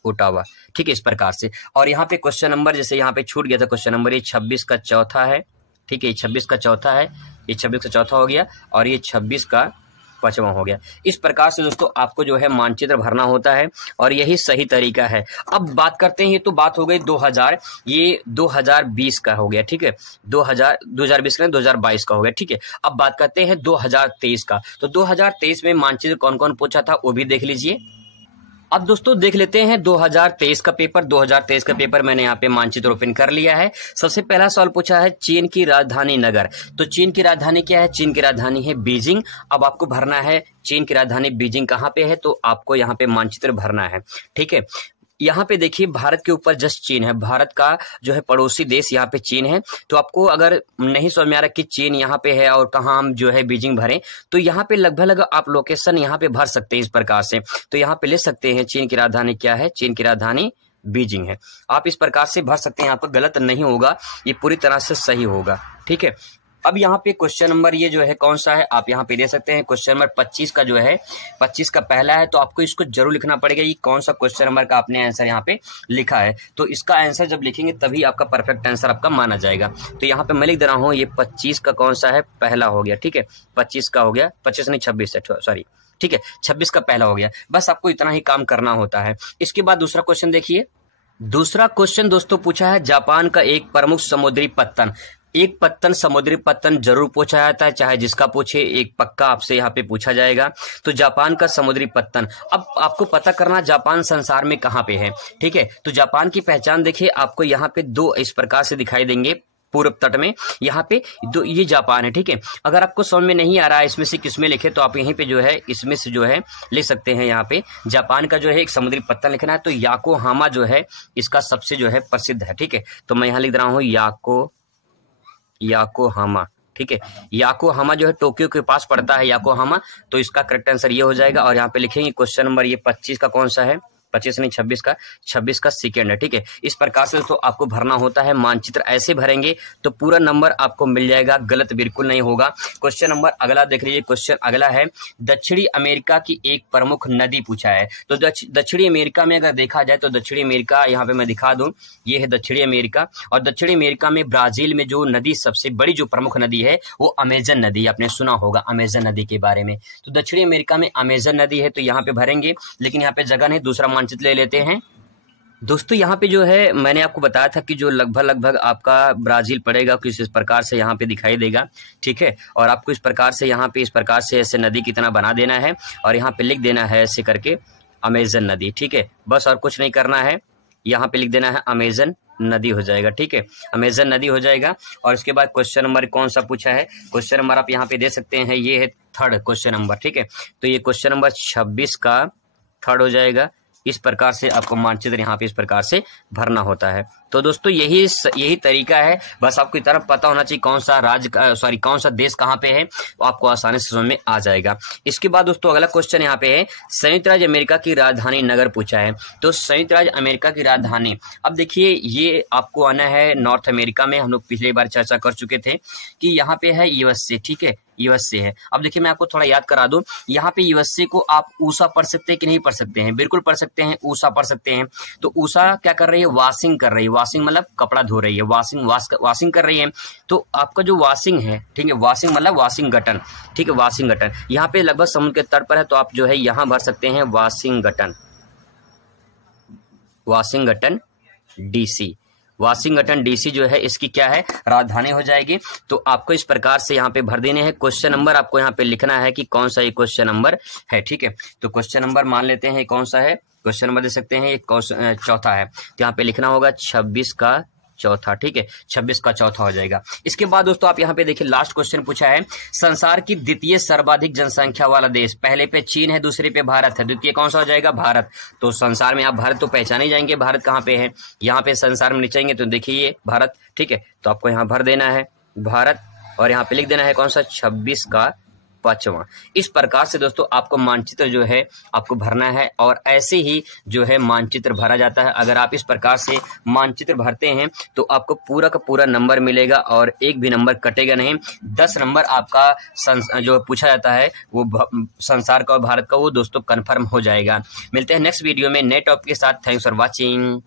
ओटावा। ठीक है, इस प्रकार से। और यहाँ पे क्वेश्चन नंबर जैसे यहाँ पे छूट गया था, क्वेश्चन नंबर ये 26 का चौथा है। ठीक है, ये 26 का चौथा है, ये 26 का चौथा हो गया और ये 26 का पांचवा हो गया। इस प्रकार से दोस्तों आपको जो है मानचित्र भरना होता है और यही सही तरीका है। अब बात करते हैं, ये तो बात हो गई 2000, ये 2020 का हो गया। ठीक है, 2020 का 2022 का हो गया। ठीक है, अब बात करते हैं 2023 का। तो 2023 में मानचित्र कौन कौन पूछा था वो भी देख लीजिए। अब दोस्तों देख लेते हैं 2023 का पेपर। 2023 का पेपर मैंने यहाँ पे मानचित्र ओपन कर लिया है। सबसे पहला सवाल पूछा है चीन की राजधानी नगर। तो चीन की राजधानी क्या है? चीन की राजधानी है बीजिंग। अब आपको भरना है चीन की राजधानी बीजिंग कहाँ पे है, तो आपको यहाँ पे मानचित्र भरना है। ठीक है, यहाँ पे देखिए भारत के ऊपर जस्ट चीन है, भारत का जो है पड़ोसी देश यहाँ पे चीन है। तो आपको अगर नहीं समझ में आ रहा कि चीन यहाँ पे है और कहाँ हम जो है बीजिंग भरें, तो यहाँ पे लगभग आप लोकेशन यहाँ पे भर सकते हैं इस प्रकार से। तो यहाँ पे ले सकते हैं चीन की राजधानी क्या है, चीन की राजधानी बीजिंग है। आप इस प्रकार से भर सकते हैं, यहाँ पर गलत नहीं होगा, ये पूरी तरह से सही होगा। ठीक है, अब यहाँ पे क्वेश्चन नंबर ये जो है कौन सा है आप यहाँ पे दे सकते हैं। क्वेश्चन नंबर 25 का जो है 25 का पहला है, तो आपको इसको जरूर लिखना पड़ेगा ये कौन सा क्वेश्चन नंबर का आपने आंसर यहाँ पे लिखा है। तो इसका आंसर जब लिखेंगे तभी आपका परफेक्ट आंसर आपका माना जाएगा। तो यहाँ पे मैं लिख दे रहा हूँ ये 25 का कौन सा है, पहला हो गया। ठीक है, 25 का हो गया, 25 नहीं 26 है, सॉरी। ठीक है, 26 का पहला हो गया। बस आपको इतना ही काम करना होता है। इसके बाद दूसरा क्वेश्चन देखिए। दूसरा क्वेश्चन दोस्तों पूछा है जापान का एक प्रमुख समुद्री पत्तन। एक पत्तन, समुद्री पत्तन जरूर पूछा जाता है, चाहे जिसका पूछे एक पक्का आपसे यहाँ पे पूछा जाएगा। तो जापान का समुद्री पत्तन, अब आपको पता करना जापान संसार में कहाँ पे है। ठीक है, तो जापान की पहचान देखिए आपको यहाँ पे दो इस प्रकार से दिखाई देंगे पूर्व तट में, यहाँ पे दो, ये जापान है। ठीक है, अगर आपको समझ में नहीं आ रहा है इसमें से किसमें लिखे, तो आप यहीं पे जो है इसमें से जो है ले सकते हैं। यहाँ पे जापान का जो है एक समुद्री पत्तन लिखना है, तो याकोहामा जो है इसका सबसे जो है प्रसिद्ध है। ठीक है, तो मैं यहाँ लिख रहा हूँ याकोहामा। ठीक है, याकोहामा जो है टोक्यो के पास पड़ता है याकोहामा, तो इसका करेक्ट आंसर ये हो जाएगा। और यहाँ पे लिखेंगे क्वेश्चन नंबर ये 25 का कौन सा है, 25 नहीं 26 का सेकेंड है। ठीक है, इस प्रकार से दोस्तों आपको भरना होता है। मानचित्र ऐसे भरेंगे तो पूरा नंबर आपको मिल जाएगा, गलत बिल्कुल नहीं होगा। क्वेश्चन नंबर अगला देख लीजिए। क्वेश्चन अगला है दक्षिणी अमेरिका की एक प्रमुख नदी पूछा है। तो दक्षिणी अमेरिका में अगर देखा जाए तो दक्षिणी अमेरिका यहाँ पे मैं दिखा दूं, ये है दक्षिणी अमेरिका। और दक्षिणी अमेरिका में ब्राजील में जो नदी सबसे बड़ी जो प्रमुख नदी है वो अमेजन नदी, आपने सुना होगा अमेजन नदी के बारे में। तो दक्षिणी अमेरिका में अमेजन नदी है, तो यहाँ पे भरेंगे, लेकिन यहाँ पे जगह नहीं, दूसरा मानचित्र ले लेते हैं। दोस्तों यहाँ पे जो है मैंने आपको बताया था कि जो लगभग आपका ब्राजील पड़ेगा, कुछ इस प्रकार से यहाँ पे दिखाई देगा। ठीक है, और आपको इस प्रकार से यहाँ पे इस प्रकार से ऐसे नदी की तरह बना देना है और यहाँ पे लिख देना है ऐसे करके अमेजन नदी। ठीक है, बस और कुछ नहीं करना है, यहाँ पे लिख देना है अमेजन नदी हो जाएगा। ठीक है, अमेजन नदी हो जाएगा। और इसके बाद क्वेश्चन नंबर कौन सा पूछा है, क्वेश्चन नंबर आप यहाँ पे दे सकते हैं, ये है थर्ड क्वेश्चन नंबर। ठीक है, तो ये क्वेश्चन नंबर 26 का थर्ड हो जाएगा। इस प्रकार से आपको मानचित्र यहाँ पे इस प्रकार से भरना होता है। तो दोस्तों यही तरीका है, बस आपको इतना पता होना चाहिए कौन सा देश कहाँ पे है, तो आपको आसानी से समझ में आ जाएगा। इसके बाद दोस्तों अगला क्वेश्चन यहाँ पे है संयुक्त राज्य अमेरिका की राजधानी नगर पूछा है। तो संयुक्त राज्य अमेरिका की राजधानी, अब देखिए ये आपको आना है नॉर्थ अमेरिका में। हम लोग पिछली बार चर्चा कर चुके थे कि यहाँ पे है यूएसए। ठीक है, यूएसए है। अब देखिए मैं आपको थोड़ा याद करा दूं, यहाँ पे यूएसए को आप ऊषा पढ़ सकते हैं कि नहीं पढ़ सकते हैं? बिल्कुल पढ़ सकते हैं, ऊषा पढ़ सकते हैं। तो ऊषा क्या कर रही है? वॉशिंग कर रही है। वॉशिंग मतलब कपड़ा धो रही है, वॉशिंग कर रही है। तो आपका जो वॉशिंग है, ठीक है, वॉशिंग मतलब वाशिंगटन, ठीक है, वाशिंगटन। यहाँ पे लगभग समुद्र के तट पर है, तो आप जो है यहाँ भर सकते हैं Washington, Washington DC. Washington DC जो है इसकी क्या है? राजधानी हो जाएगी। तो आपको इस प्रकार से यहाँ पे भर देने हैं। क्वेश्चन नंबर आपको यहाँ पे लिखना है कि कौन सा ये क्वेश्चन नंबर है, ठीक है। तो क्वेश्चन नंबर मान लेते हैं कौन सा है, क्वेश्चन नंबर दे सकते हैं, ये चौथा है। तो यहाँ पे लिखना होगा 26 का चौथा, ठीक है, 26 का चौथा हो जाएगा। इसके बाद दोस्तों आप यहाँ पे देखिए लास्ट क्वेश्चन पूछा है, संसार की द्वितीय सर्वाधिक जनसंख्या वाला देश, पहले पे चीन है, दूसरे पे भारत है, द्वितीय कौन सा हो जाएगा? भारत। तो संसार में आप भारत तो पहचाने जाएंगे, भारत कहाँ पे है, यहाँ पे संसार में नीचेंगे तो देखिए ये भारत, ठीक है। तो आपको यहाँ भर देना है भारत और यहाँ पे लिख देना है कौन सा? 26 का 5वां। इस प्रकार से दोस्तों आपको मानचित्र जो है आपको भरना है और ऐसे ही जो है मानचित्र भरा जाता है। अगर आप इस प्रकार से मानचित्र भरते हैं तो आपको पूरा का पूरा नंबर मिलेगा और एक भी नंबर कटेगा नहीं। 10 नंबर आपका जो पूछा जाता है वो संसार का और भारत का, वो दोस्तों कन्फर्म हो जाएगा। मिलते हैं नेक्स्ट वीडियो में नए टॉपिक के साथ। Thanks for watching.